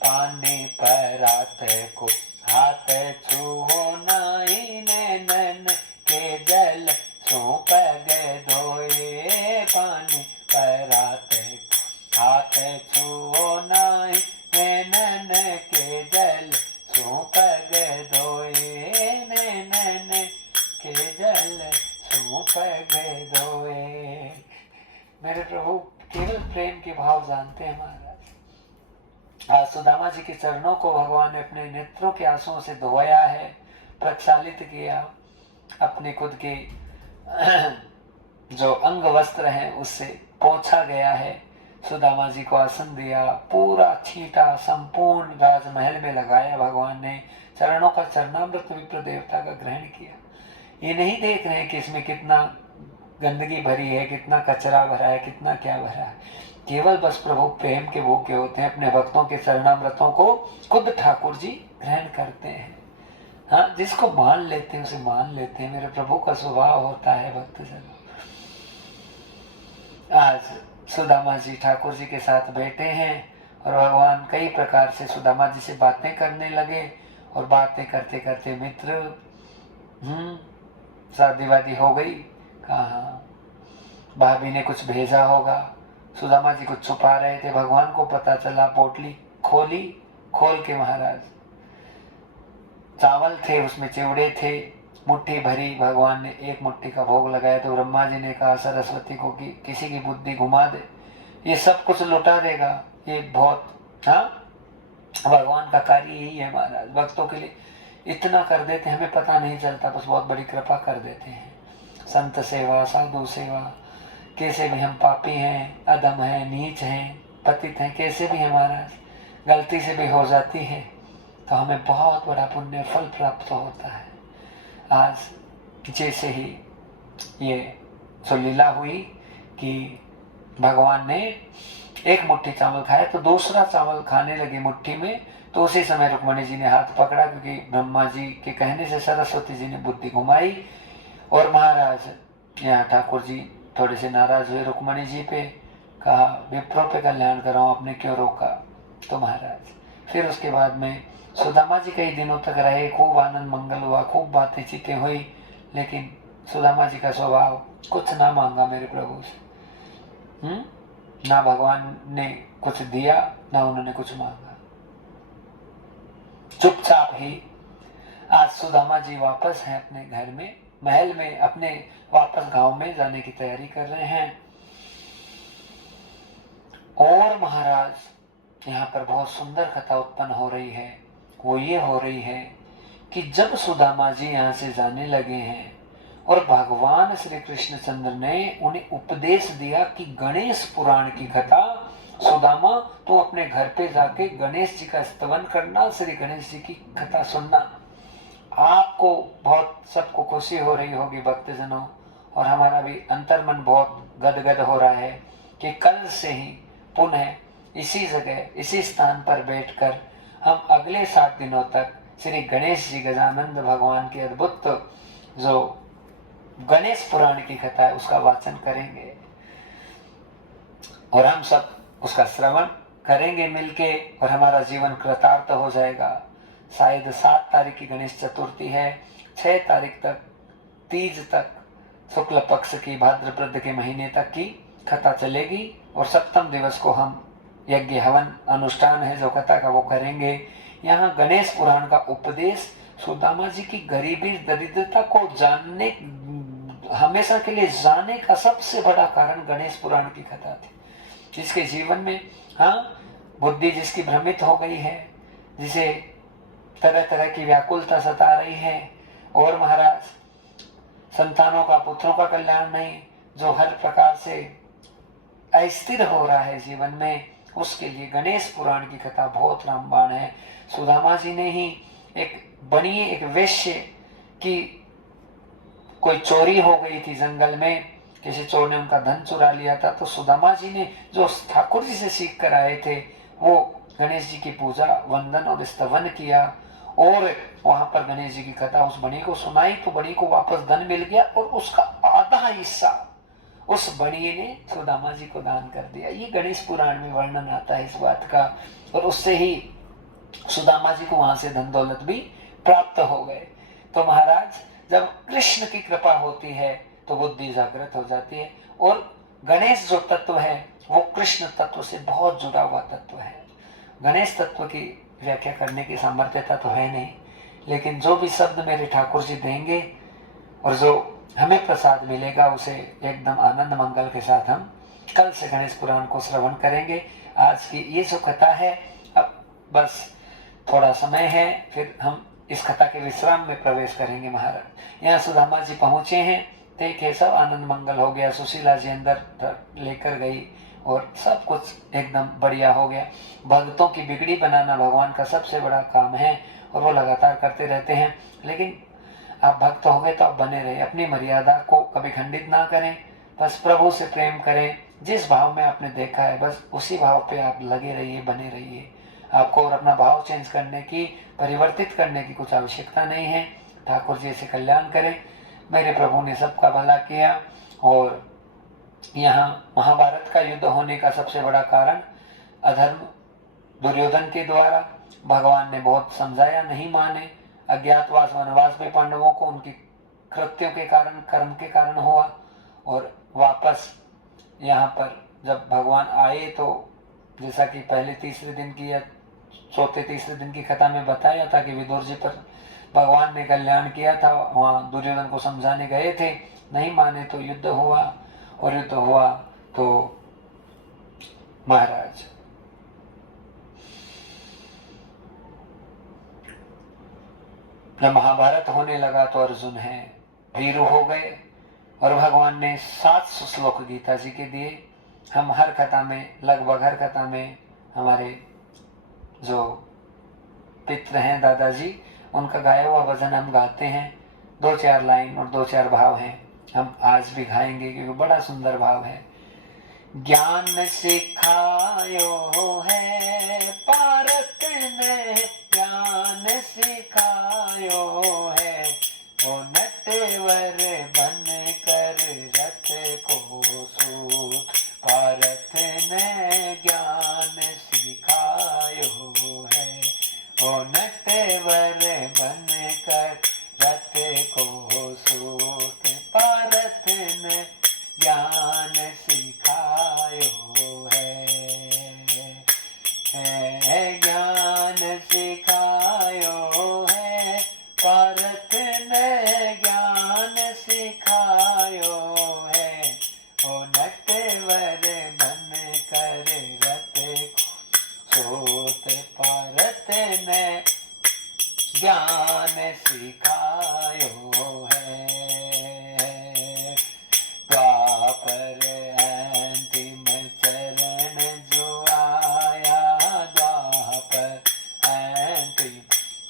पानी परात को हाथ छुओ नाई नैनन के जल छू पग धोए। पानी परात को हाथ छुओ नाई नैनन के जल छू पग धोए। नैनन के जल छू पग धोए। मेरे प्रभु केवल प्रेम के भाव जानते हैं महाराज। आज सुदामा जी के चरणों को भगवान ने अपने नेत्रों के आंसुओं से धोया है, प्रक्षालित किया। अपने खुद के जो अंग वस्त्र हैं उससे पोंछा गया है। सुदामा जी को आसन दिया, पूरा छींटा संपूर्ण राजमहल में लगाया। भगवान ने चरणों का चरणामृत विप्र देवता का ग्रहण किया। ये नहीं देख रहे हैं कि इसमें कितना गंदगी भरी है, कितना कचरा भरा है, कितना क्या भरा है। केवल बस प्रभु प्रेम के भूखे होते हैं। अपने भक्तों के चरणामृतों को खुद ठाकुर जी ग्रहण करते हैं। हाँ, जिसको मान लेते हैं उसे मान लेते हैं। मेरे प्रभु का स्वभाव होता है भक्तजन। आज सुदामा जी ठाकुर जी के साथ बैठे हैं और भगवान कई प्रकार से सुदामा जी से बातें करने लगे। और बातें करते करते मित्र शादी वादी हो गई। कहा भाभी ने कुछ भेजा होगा। सुदामा जी कुछ छुपा रहे थे, भगवान को पता चला। पोटली खोली, खोल के महाराज चावल थे, उसमें चिवड़े थे, मुट्ठी भरी। भगवान ने एक मुट्ठी का भोग लगाया तो ब्रह्मा जी ने कहा सरस्वती को कि किसी की बुद्धि घुमा दे, ये सब कुछ लुटा देगा। ये बहुत भगवान का कार्य यही है महाराज। भक्तों के लिए इतना कर देते हैं, हमें पता नहीं चलता, बस बहुत बड़ी कृपा कर देते हैं। संत सेवा, साधु सेवा, कैसे भी हम पापी हैं, अधम हैं, नीच हैं, पतित हैं, कैसे भी हमारा गलती से भी हो जाती है तो हमें बहुत बड़ा पुण्य फल प्राप्त होता है। आज जैसे ही ये जो लीला हुई कि भगवान ने एक मुट्ठी चावल खाया तो दूसरा चावल खाने लगे मुट्ठी में, तो उसी समय रुक्मणी जी ने हाथ पकड़ा, क्योंकि ब्रह्मा जी के कहने से सरस्वती जी ने बुद्धि घुमाई। और महाराज यहाँ ठाकुर जी थोड़े से नाराज हुए रुक्मणी जी पे, कहा विप्रो पे कल्याण कराऊं, आपने क्यों रोका। तो महाराज फिर उसके बाद में सुदामा जी कई दिनों तक रहे, खूब आनंद मंगल हुआ, खूब बातें चीतें हुई, लेकिन सुदामा जी का स्वभाव कुछ ना मांगा मेरे प्रभु से। ना भगवान ने कुछ दिया, ना उन्होंने कुछ मांगा, चुपचाप ही। आज सुदामा जी वापस हैं अपने घर में, महल में, अपने वापस गांव में जाने की तैयारी कर रहे हैं। और महाराज यहाँ पर बहुत सुंदर कथा उत्पन्न हो रही है। वो ये हो रही है कि जब सुदामा जी यहाँ से जाने लगे हैं और भगवान श्री कृष्णचंद्र ने उन्हें उपदेश दिया कि गणेश पुराण की कथा, सुदामा तो अपने घर पे जाके गणेश जी का स्तवन करना, श्री गणेश जी की कथा सुनना। आपको बहुत सबको खुशी हो रही होगी भक्तजनों, और हमारा भी अंतर्मन बहुत गदगद हो रहा है कि कल से ही पुनः इसी जगह इसी स्थान पर बैठकर हम अगले 7 दिनों तक श्री गणेश जी गजानंद भगवान के अद्भुत जो गणेश पुराण की कथा है उसका वाचन करेंगे और हम सब उसका श्रवण करेंगे मिलके, और हमारा जीवन कृतार्थ हो जाएगा। शायद 7 तारीख की गणेश चतुर्थी है, 6 तारीख तक तीज तक शुक्ल पक्ष की भाद्रपद के महीने तक की कथा चलेगी, और 7वें दिवस को हम यज्ञ हवन अनुष्ठान है जो कथा का वो करेंगे। यहाँ गणेश पुराण का उपदेश सुदामा जी की गरीबी दरिद्रता को जानने, हमेशा के लिए जाने का सबसे बड़ा कारण गणेश पुराण की कथा थी। जिसके जीवन में बुद्धि जिसकी भ्रमित हो गई है, जिसे तरह तरह की व्याकुलता सता रही है, और महाराज संतानों का पुत्रों का कल्याण नहीं, जो हर प्रकार से अस्थिर हो रहा है जीवन में, उसके लिए गणेश पुराण की कथा बहुत रामबाण है। सुदामा जी ने ही एक वेश्य की कोई चोरी हो गई थी जंगल में, किसी चोर ने उनका धन चुरा लिया था, तो सुदामा जी ने जो ठाकुर जी से सीख कर आए थे वो गणेश जी की पूजा वंदन और स्तवन किया, और वहां पर गणेश जी की कथा उस बणी को सुनाई, तो बणी को वापस धन मिल गया और उसका आधा हिस्सा उस बणी ने सुदामा जी को दान कर दिया। ये गणेश पुराण में वर्णन आता है इस बात का, और उससे ही सुदामा जी को वहां से धन दौलत भी प्राप्त हो गए। तो महाराज जब कृष्ण की कृपा होती है तो बुद्धि जागृत हो जाती है, और गणेश जो तत्व है वो कृष्ण तत्व से बहुत जुड़ा हुआ तत्व है। गणेश तत्व की व्याख्या करने की सामर्थ्यता तो है नहीं, लेकिन जो भी शब्द मेरे ठाकुर जी देंगे और जो हमें प्रसाद मिलेगा उसे एकदम आनंद मंगल के साथ हम कल से गणेश पुराण को श्रवण करेंगे। आज की ये जो कथा है, अब बस थोड़ा समय है, फिर हम इस कथा के विश्राम में प्रवेश करेंगे। महाराज यहाँ सुदामा जी पहुंचे हैं, देखे सब आनंद मंगल हो गया, सुशीला जी अंदर लेकर गई और सब कुछ एकदम बढ़िया हो गया। भक्तों की बिगड़ी बनाना भगवान का सबसे बड़ा काम है और वो लगातार करते रहते हैं। लेकिन आप भक्त हो गए तो आप बने रहे, अपनी मर्यादा को कभी खंडित ना करें, बस प्रभु से प्रेम करें। जिस भाव में आपने देखा है बस उसी भाव पे आप लगे रहिए, बने रहिए। आपको और अपना भाव चेंज करने की, परिवर्तित करने की कुछ आवश्यकता नहीं है। ठाकुर जी से कल्याण करें। मेरे प्रभु ने सबका भला किया, और यहाँ महाभारत का युद्ध होने का सबसे बड़ा कारण अधर्म दुर्योधन के द्वारा, भगवान ने बहुत समझाया, नहीं माने। अज्ञातवास वनवास में पांडवों को उनकी कृत्यों के कारण, कर्म के कारण हुआ, और वापस यहाँ पर जब भगवान आए तो जैसा कि पहले तीसरे दिन की या चौथे तीसरे दिन की कथा में बताया था कि विदुर जी पर भगवान ने कल्याण किया था, वहाँ दुर्योधन को समझाने गए थे, नहीं माने तो युद्ध हुआ, और युद्ध हुआ तो महाराज जब महाभारत होने लगा तो अर्जुन है भीरू हो गए, और भगवान ने 700 श्लोक गीता जी के दिए। हम हर कथा में, लगभग हर कथा में हमारे जो पित्र हैं दादाजी, उनका गाया हुआ भजन हम गाते हैं। 2-4 लाइन और 2-4 भाव हैं, हम आज भी गाएंगे क्योंकि बड़ा सुंदर भाव है। ज्ञान सिखायो है पारत ने, ज्ञान सिखायो है, ओ नटवर बन कर रथ को सूत, पारत ने ज्ञान सिखायो है, ओ नटवर बन कर रथ को सूत, पारत ने ज्ञान सिखायो है ज्ञान सिखायो है, पारत ज्ञान सिखायो है। द्वापर अंतिम चरण जो आया, द्वापर अंतिम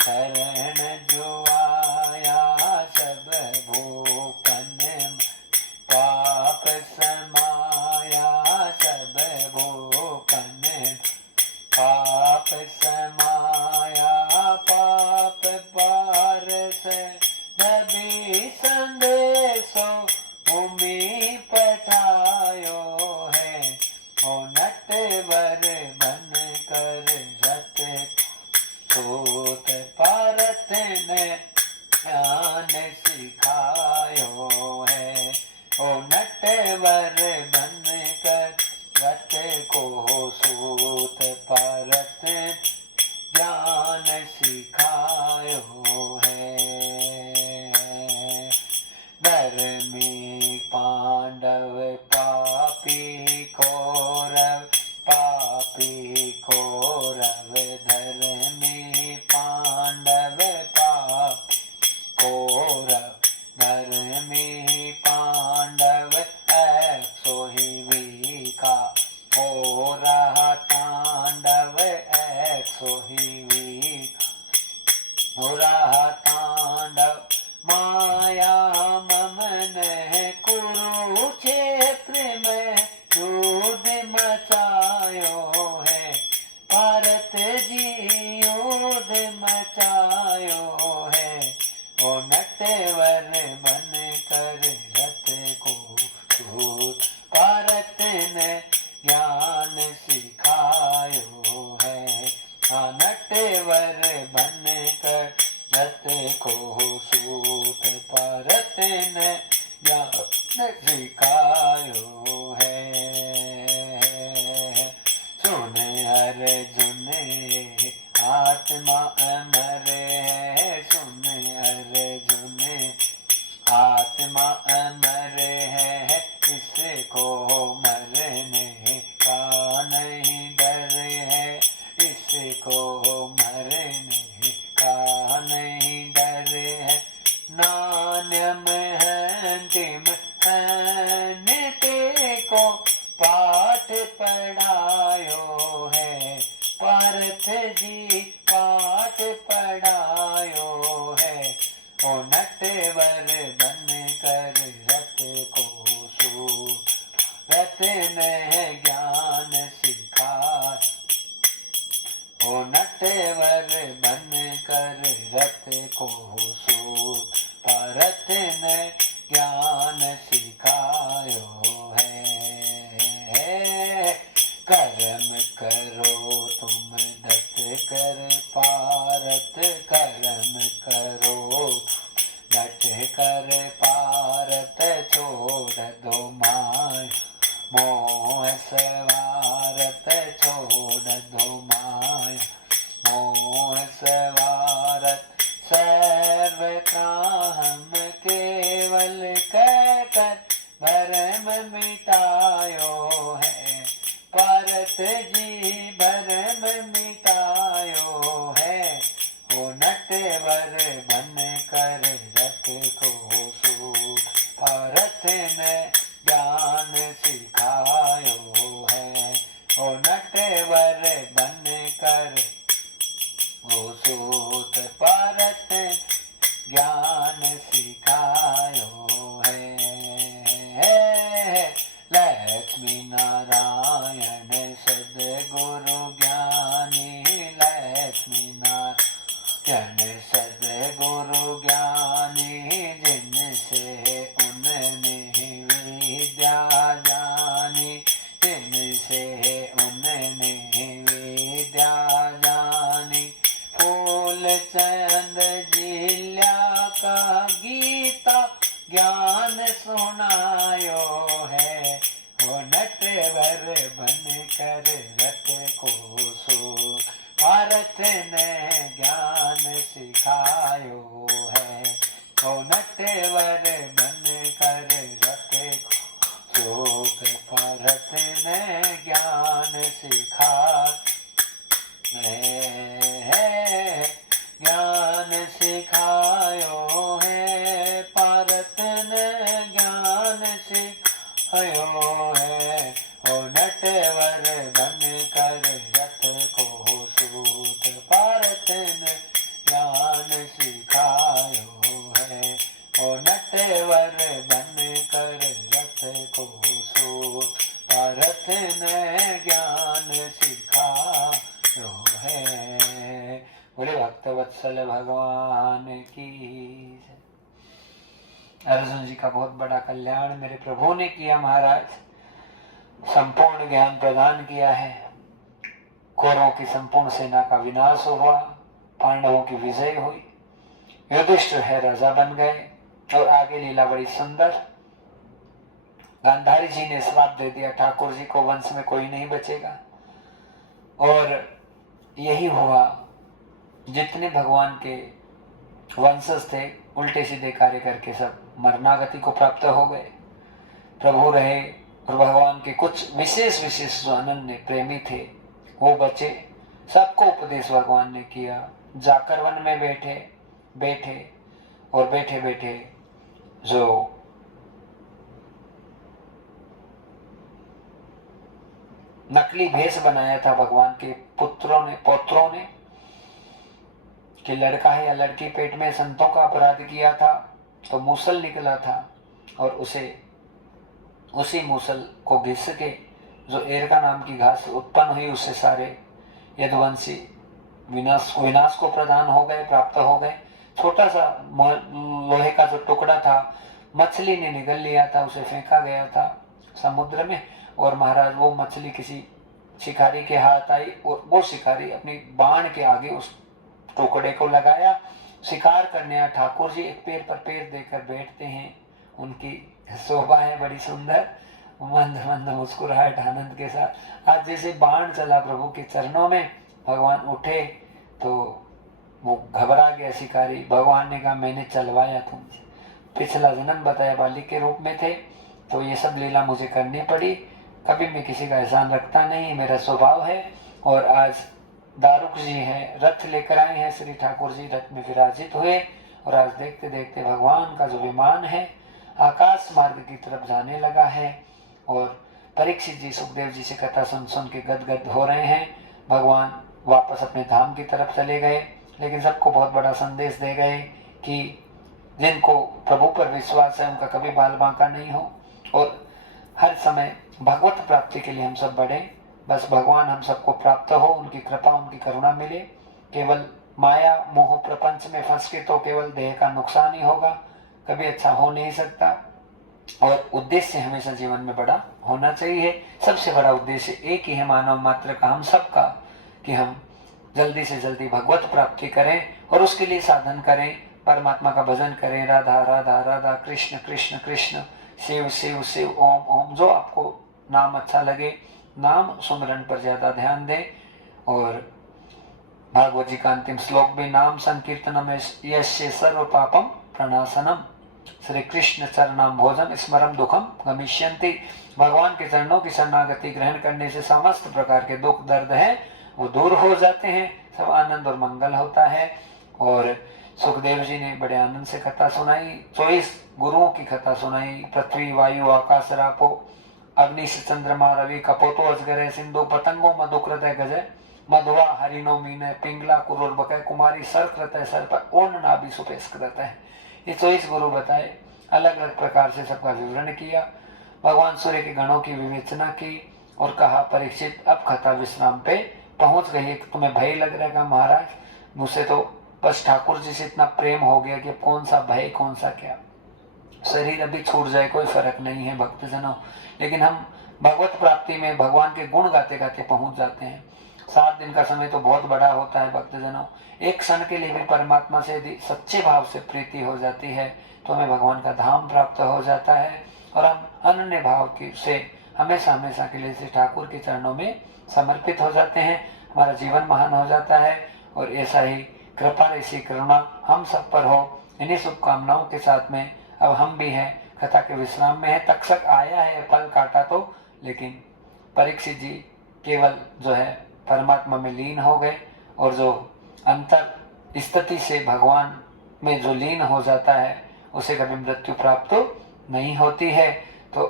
चरण जो आया, सब भूपन पाप समाया, सब भूपन पाप समाया। पाप पार से नबी संदेशो भूमि पठायो है। ओ नटवर बन कर रत सूत पारत ने ज्ञान सिखायो है। ओ नटवर बन कर रत को सूत पारत ज्ञान सिखायो है। धर्मी पांडव पापी कौरव, पापी कौरव, धर्मी पांडव पाप कौरव, धर्मी पांडव 120 का हो रहा तांडव, 120 हो रहा तांडव। माया ममन कुरुक्षेत्र में युद्ध मचायो है। भारत जी युद्ध मचायो है। ओ नटवर बन कर रथ को सूत भारत ने ज्ञान सिखायो है। हाँ नटवर बन कर रथ को सूत भारत ने ज्ञान सिखायो है। सुन अर्जुन आत्मा अमर है, सुन अर्जुन आत्मा अमर है। इसको मरने का नहीं डर है, इसको मरने का नहीं डर है। नान्यम अंतिम नित्य को पाठ पढ़ायो है। पार्थ जी पाठ पढ़ायो है। ओ नटवर बन कर रथ को सूत रथ ने ज्ञान सिखाया। ओ नटवर बन कर रथ को सूत रथ ने ज्ञान सिखायो है। कर्म करो तुम डट कर पारत, कर्म करो डट कर पारत। छोड़ दो माय मोह सवारत, छोड़ दो माय मोह सवारत। सर्व काम केवल कहकर भरम मिटायो है। पारत जी भरम मिटायो है। ओ नटवर बन कर रथ को सूत पारत ने ज्ञान सिखायो है। ओ नटवर बन कर ओ सूत पारत ज्ञान सिखायो है। लक्ष्मी नारायण सद्गुरु ज्ञानी, लक्ष्मी नारायण सद्गुरु ज्ञानी। जिनसे उनने विद्या जानी, जिनसे उनने विद्या जानी। फूल चंद जिला का गीता ज्ञान सुनायो है। ओ नटवर बन कर रथ को सूत भारत ने ज्ञान सिखायो है। ओ नटवर बन कर रथ को सूत भारत ने ज्ञान सिखा ज्ञान से नटवर बन कर रथ को सूत पारथ ने ज्ञान सिखायो है। ओ नटवर बन कर रथ को सूत पारथ ने ज्ञान सिखायो है। बोले भक्तवत्सल भगवान की। अर्जुन जी का बहुत बड़ा कल्याण मेरे प्रभु ने किया महाराज। संपूर्ण ज्ञान प्रदान किया है। कौरवों की संपूर्ण सेना का विनाश हुआ, पांडवों की विजय हुई, युधिष्ठिर है राजा बन गए। और आगे लीला बड़ी सुंदर। गांधारी जी ने श्राप दे दिया ठाकुर जी को, वंश में कोई नहीं बचेगा। और यही हुआ, जितने भगवान के वंशज थे उल्टे सीधे कार्य करके सब मरणागति को प्राप्त हो गए। प्रभु रहे और भगवान के कुछ विशेष विशेष जो अनन्य प्रेमी थे वो बचे। सबको उपदेश भगवान ने किया। जाकर वन में बैठे और बैठे बैठे जो नकली भेष बनाया था भगवान के पौत्रों ने कि लड़का है या लड़की, पेट में संतों का अपराध किया था तो मूसल निकला था और उसी मूसल को घिस के जो एरका नाम की घास उत्पन्न हुई उससे सारे यदुवंशी विनाश को प्रदान हो गए, प्राप्त हो गए। छोटा सा लोहे का जो टुकड़ा था मछली ने निगल लिया था, उसे फेंका गया था समुद्र में। और महाराज वो मछली किसी शिकारी के हाथ आई और वो शिकारी अपनी बाण के आगे उस टुकड़े को लगाया। शिकार करने ठाकुर जी एक पैर पर पैर देकर बैठते हैं। उनकी शोभा है बड़ी सुंदर, मंद मंद मुस्कुराहट आनंद के साथ। आज जैसे बाण चला प्रभु के चरणों में, भगवान उठे तो वो घबरा गया शिकारी। भगवान ने कहा मैंने चलवाया तुमसे, पिछला जन्म बताया बालिक के रूप में थे तो ये सब लीला मुझे करनी पड़ी। कभी मैं किसी का एहसान रखता नहीं, मेरा स्वभाव है। और आज दारुक जी हैं, रथ लेकर आए हैं श्री ठाकुर जी, रथ में विराजित हुए। और आज देखते देखते भगवान का जो विमान है आकाश मार्ग की तरफ जाने लगा है। और परीक्षित जी सुखदेव जी से कथा सुन सुन के गदगद हो रहे हैं। भगवान वापस अपने धाम की तरफ चले गए, लेकिन सबको बहुत बड़ा संदेश दे गए कि जिनको प्रभु पर विश्वास है उनका कभी बाल बांका नहीं हो। और हर समय भगवत प्राप्ति के लिए हम सब बढ़े। बस भगवान हम सबको प्राप्त हो, उनकी कृपा उनकी करुणा मिले। केवल माया मोह प्रपंच में फंस के तो केवल देह का नुकसान ही होगा, कभी अच्छा हो नहीं सकता। और उद्देश्य हमेशा जीवन में बड़ा होना चाहिए। सबसे बड़ा उद्देश्य एक ही है मानव मात्र का, हम सबका, कि हम जल्दी से जल्दी भगवत प्राप्ति करें और उसके लिए साधन करें, परमात्मा का भजन करें। राधा राधा राधा, कृष्ण कृष्ण कृष्ण, शिव शिव शिव, ओम ओम। जो आपको नाम अच्छा लगे नाम सुमरन पर ज्यादा ध्यान दें। और भागवत जी का अंतिम श्लोक भी नाम संकीर्तनम यस्य सर्व पापम प्रणाशनम, श्री कृष्ण चरणाम भोजन स्मरम दुखम गमिष्यन्ति। भगवान के चरणों की शरणागति ग्रहण करने से समस्त प्रकार के दुख दर्द है वो दूर हो जाते हैं, सब आनंद और मंगल होता है। और सुखदेव जी ने बड़े आनंद से कथा सुनाई, 24 गुरुओं की कथा सुनाई। पृथ्वी वायु आकाश रापो, अग्नि से चंद्रमा रवि कपोतो अजगर सिंधु पतंगो मधुकृत गजय, मधुआ हरिणो मीन पिंगला कुरुर बकय कुमारी सर्कृत सर्प ओर्ण नाभि सुपेस्कृत है। ये 24 गुरु बताए, अलग अलग प्रकार से सबका विवरण किया। भगवान सूर्य के गणों की विवेचना की और कहा परीक्षित अब कथा विश्राम पे पहुंच गई। तुम्हें भय लग रहा है महाराज, मुझसे तो बस ठाकुर जी से इतना प्रेम हो गया कि कौन सा भय कौन सा क्या, शरीर अभी छूट जाए कोई फर्क नहीं है भक्तजनों। लेकिन हम भगवत प्राप्ति में भगवान के गुण गाते गाते पहुंच जाते हैं। 7 दिन का समय तो बहुत बड़ा होता है भक्तजनों। एक क्षण के लिए भी परमात्मा से यदि सच्चे भाव से प्रीति हो जाती है तो हमें भगवान का धाम प्राप्त हो जाता है। और हम अनन्य भाव की से हमेशा हमेशा के लिए श्री ठाकुर के चरणों में समर्पित हो जाते हैं। हमारा जीवन महान हो जाता है। और ऐसा ही कृपा ऐसी करुणा हम सब पर हो। इन्हीं शुभकामनाओं के साथ में अब हम भी हैं, कथा के विश्राम में है। तक्षक आया है, फल काटा तो, लेकिन परीक्षित जी केवल जो है परमात्मा में लीन हो गए। और जो अंतर स्थिति से भगवान में जो लीन हो जाता है उसे कभी मृत्यु प्राप्त नहीं होती है। तो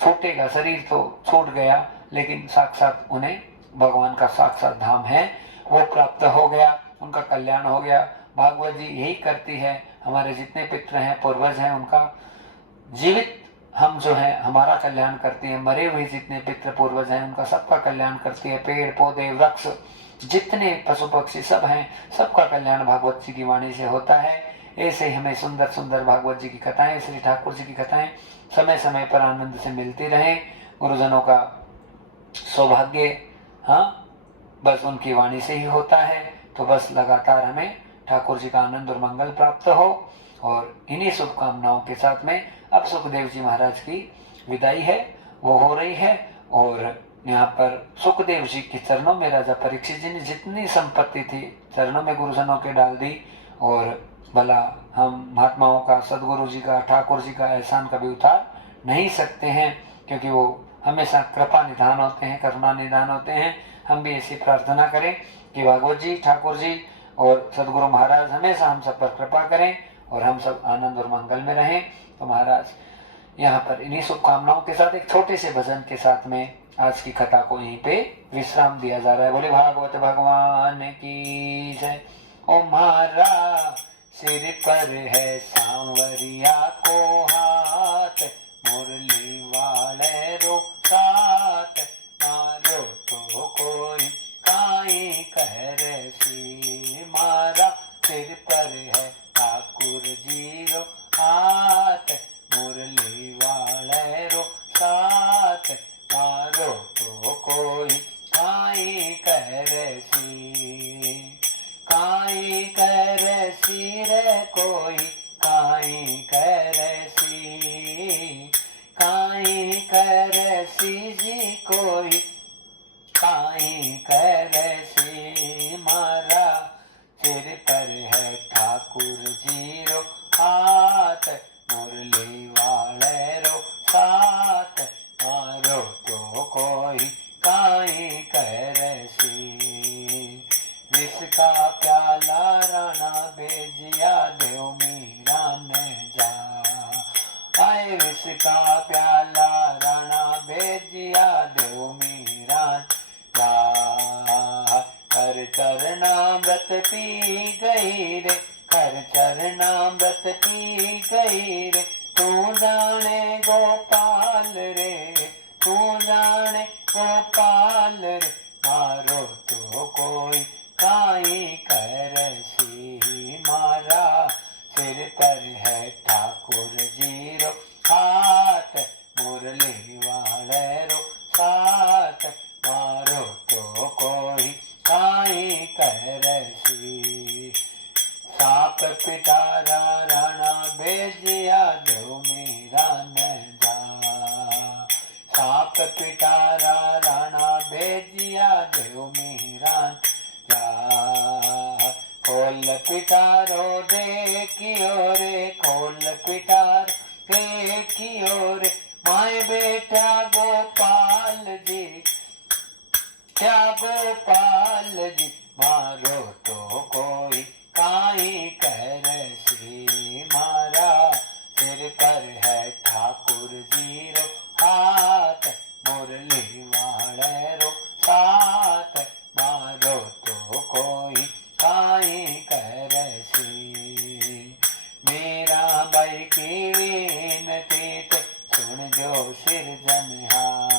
छूटेगा, शरीर तो छूट गया लेकिन साक्षात उन्हें भगवान का साक्षात धाम है वो प्राप्त हो गया, उनका कल्याण हो गया। भागवत जी यही करती है, हमारे जितने पितृ हैं, पूर्वज हैं, उनका जीवित हम जो है हमारा कल्याण करती है, मरे हुए जितने पितृ पूर्वज हैं उनका सबका कल्याण करती है। पेड़ पौधे वृक्ष जितने पशु पक्षी सब हैं, सबका कल्याण भागवत जी की वाणी से होता है। ऐसे ही हमें सुंदर सुंदर भागवत जी की कथाएं, श्री ठाकुर जी की कथाएं समय समय पर आनंद से मिलती रहे। गुरुजनों का सौभाग्य हाँ बस उनकी वाणी से ही होता है। तो बस लगातार हमें ठाकुर जी का आनंद और मंगल प्राप्त हो। और इन्हीं शुभकामनाओं के साथ में अब सुखदेव जी महाराज की विदाई है, वो हो रही है। और यहाँ पर सुखदेव जी के चरणों में राजा परीक्षित जी ने जितनी संपत्ति थी चरणों में गुरुजनों के डाल दी। और भला हम महात्माओं का, सदगुरु जी का, ठाकुर जी का एहसान कभी उतार नहीं सकते हैं, क्योंकि वो हमेशा कृपा निधान होते हैं, करुणा निधान होते हैं। हम भी ऐसी प्रार्थना करें कि भागवत जी, ठाकुर जी और सदगुरु महाराज हमेशा हम सब पर कृपा करें और हम सब आनंद और मंगल में रहें। तो महाराज यहाँ पर इन्हीं शुभकामनाओं के साथ एक छोटे से भजन के साथ में आज की कथा को यहीं पे विश्राम दिया जा रहा है। बोले भागवत भगवान की जय। ओ मारा सिर पर है सांवरिया को हाथ, मुरली वाले रो साथ, मारो तो कोई काई कहर सी। मारा सिर पर है ठाकुर जी रो हाथ, मुरली वाले रो साथ, मारो तो कोई काई कहर सी। काई कहर सी रे कोई काई कहर सी। काई कहर सी जी कोई काई कहर सी। मारा सिर पर है ठाकुर जी रो हाथ, मुरली वाले रो साथ, मारो तो कोई काई कहर सी। विष का प्याला राणा बेजिया देव मीरा ने जा। आए विष का प्याला राणा बेजिया देव मीरा जा। कर चरणामृत पी गई रे, कर चरणामृत पी गई रे। तू जाने गोपाल रे, तू जाने गोपाल रे। मारो तो कोई काई कहर सी। मारा सिर पर है ठाकुर जी रो हाथ, मुरली वाले रो साथ, मारो तो कोई काई कहर सी। साप पिटारा राणा बेजिया देव मीरा ने जा। साप पिटारा राणा बेजिया देव मीरा जा। खोल पिटारो देखियो रे, खोल पिटार देखियो रे। माए बेटा गोपाल जी, क्या गोपाल जी। मारो तो कोई काई कहर सी। मारा सिर पर है ठाकुर जी रो हाथ, मुरली वाले रो साथ, मारो तो कोई काई कहर सी। मेरा भाई की विनती ते सुन जो सिरजनहार।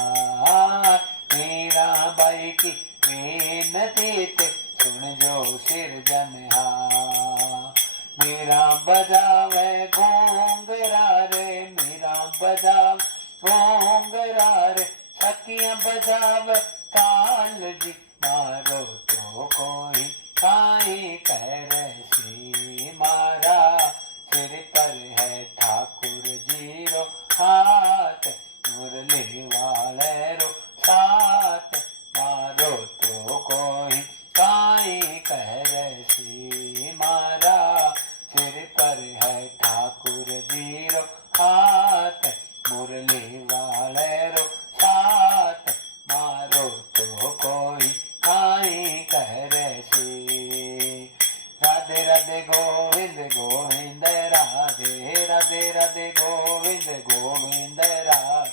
मेरा भाई की विनती ते सुन जो सिरजनहार। मेरा बजावे घोंगरा रे, मेरा बजावे घोंगरा रे। सखियां बजावे ताल जी, मारो तो कोई काई कहर सी। मारा सिर पर है ठाकुर जी रो हाथ, मुरली वाले रो साथ, मारो तो कोई काई कहर सी। मारा सिर पर है ठाकुर जी रो हाथ, मुरली वाले रो साथ, मारो तो कोई काई कहर सी। राधे राधे गोविंद गोविंद राधे, राधे राधे गोविंद गोविंद राधे,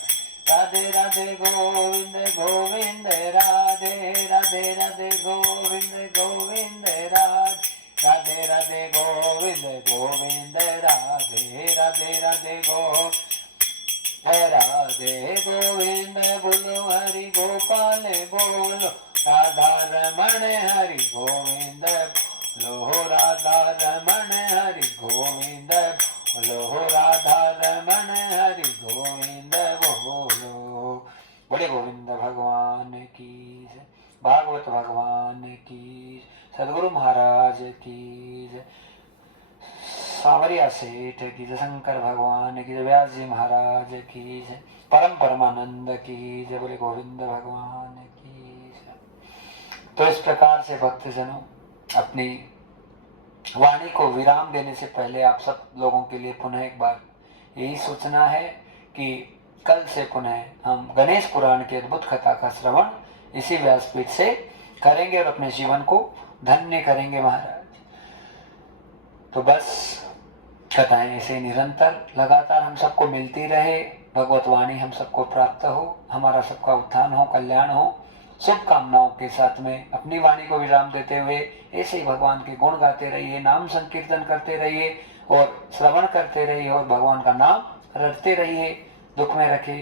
राधे राधे गोविंद गोविंद राधे राधे राधे गोविंद गोविंद राधे राधे राधे गोविंद गोविंद राधे राधे राधे राधे गोविंद बोलो हरि गोपाल बोलो राधा रमण हरि गोविंद बोलो राधा रमण हरि गोविंद बोलो राधा रमण हरि गोविंद बोलो। बोले गोविंद भगवान की जय, भागवत भगवान की, सदगुरु महाराज की जय, सांवरिया सेठ की जय, शंकर भगवान की जय, व्यास जी महाराज की जय, परम परमानंद की जय। बोले गोविंद भगवान की जय। तो इस प्रकार से भक्तजनों अपनी वाणी को विराम देने से पहले आप सब लोगों के लिए पुनः एक बार यही सोचना है कि कल से पुनः हम गणेश पुराण की अद्भुत कथा का श्रवण इसी व्यासपीठ से करेंगे और अपने जीवन को धन्य करेंगे महाराज। तो बस कथाएं ऐसे निरंतर लगातार हम सबको मिलती रहे, भगवत वाणी हम सबको प्राप्त हो, हमारा सबका उत्थान हो, कल्याण हो। शुभकामनाओं के साथ में अपनी वाणी को विराम देते हुए ऐसे ही भगवान के गुण गाते रहिए, नाम संकीर्तन करते रहिए और श्रवण करते रहिए और भगवान का नाम रटते रहिए। दुख में रखे,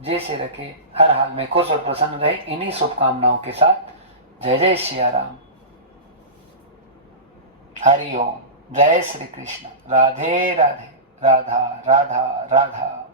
जैसे रखे, हर हाल में खुश और प्रसन्न रहे। इन्हीं शुभकामनाओं के साथ जय जय सिया राम, हरि ओम, जय श्री कृष्ण, राधे राधे, राधा राधा राधा।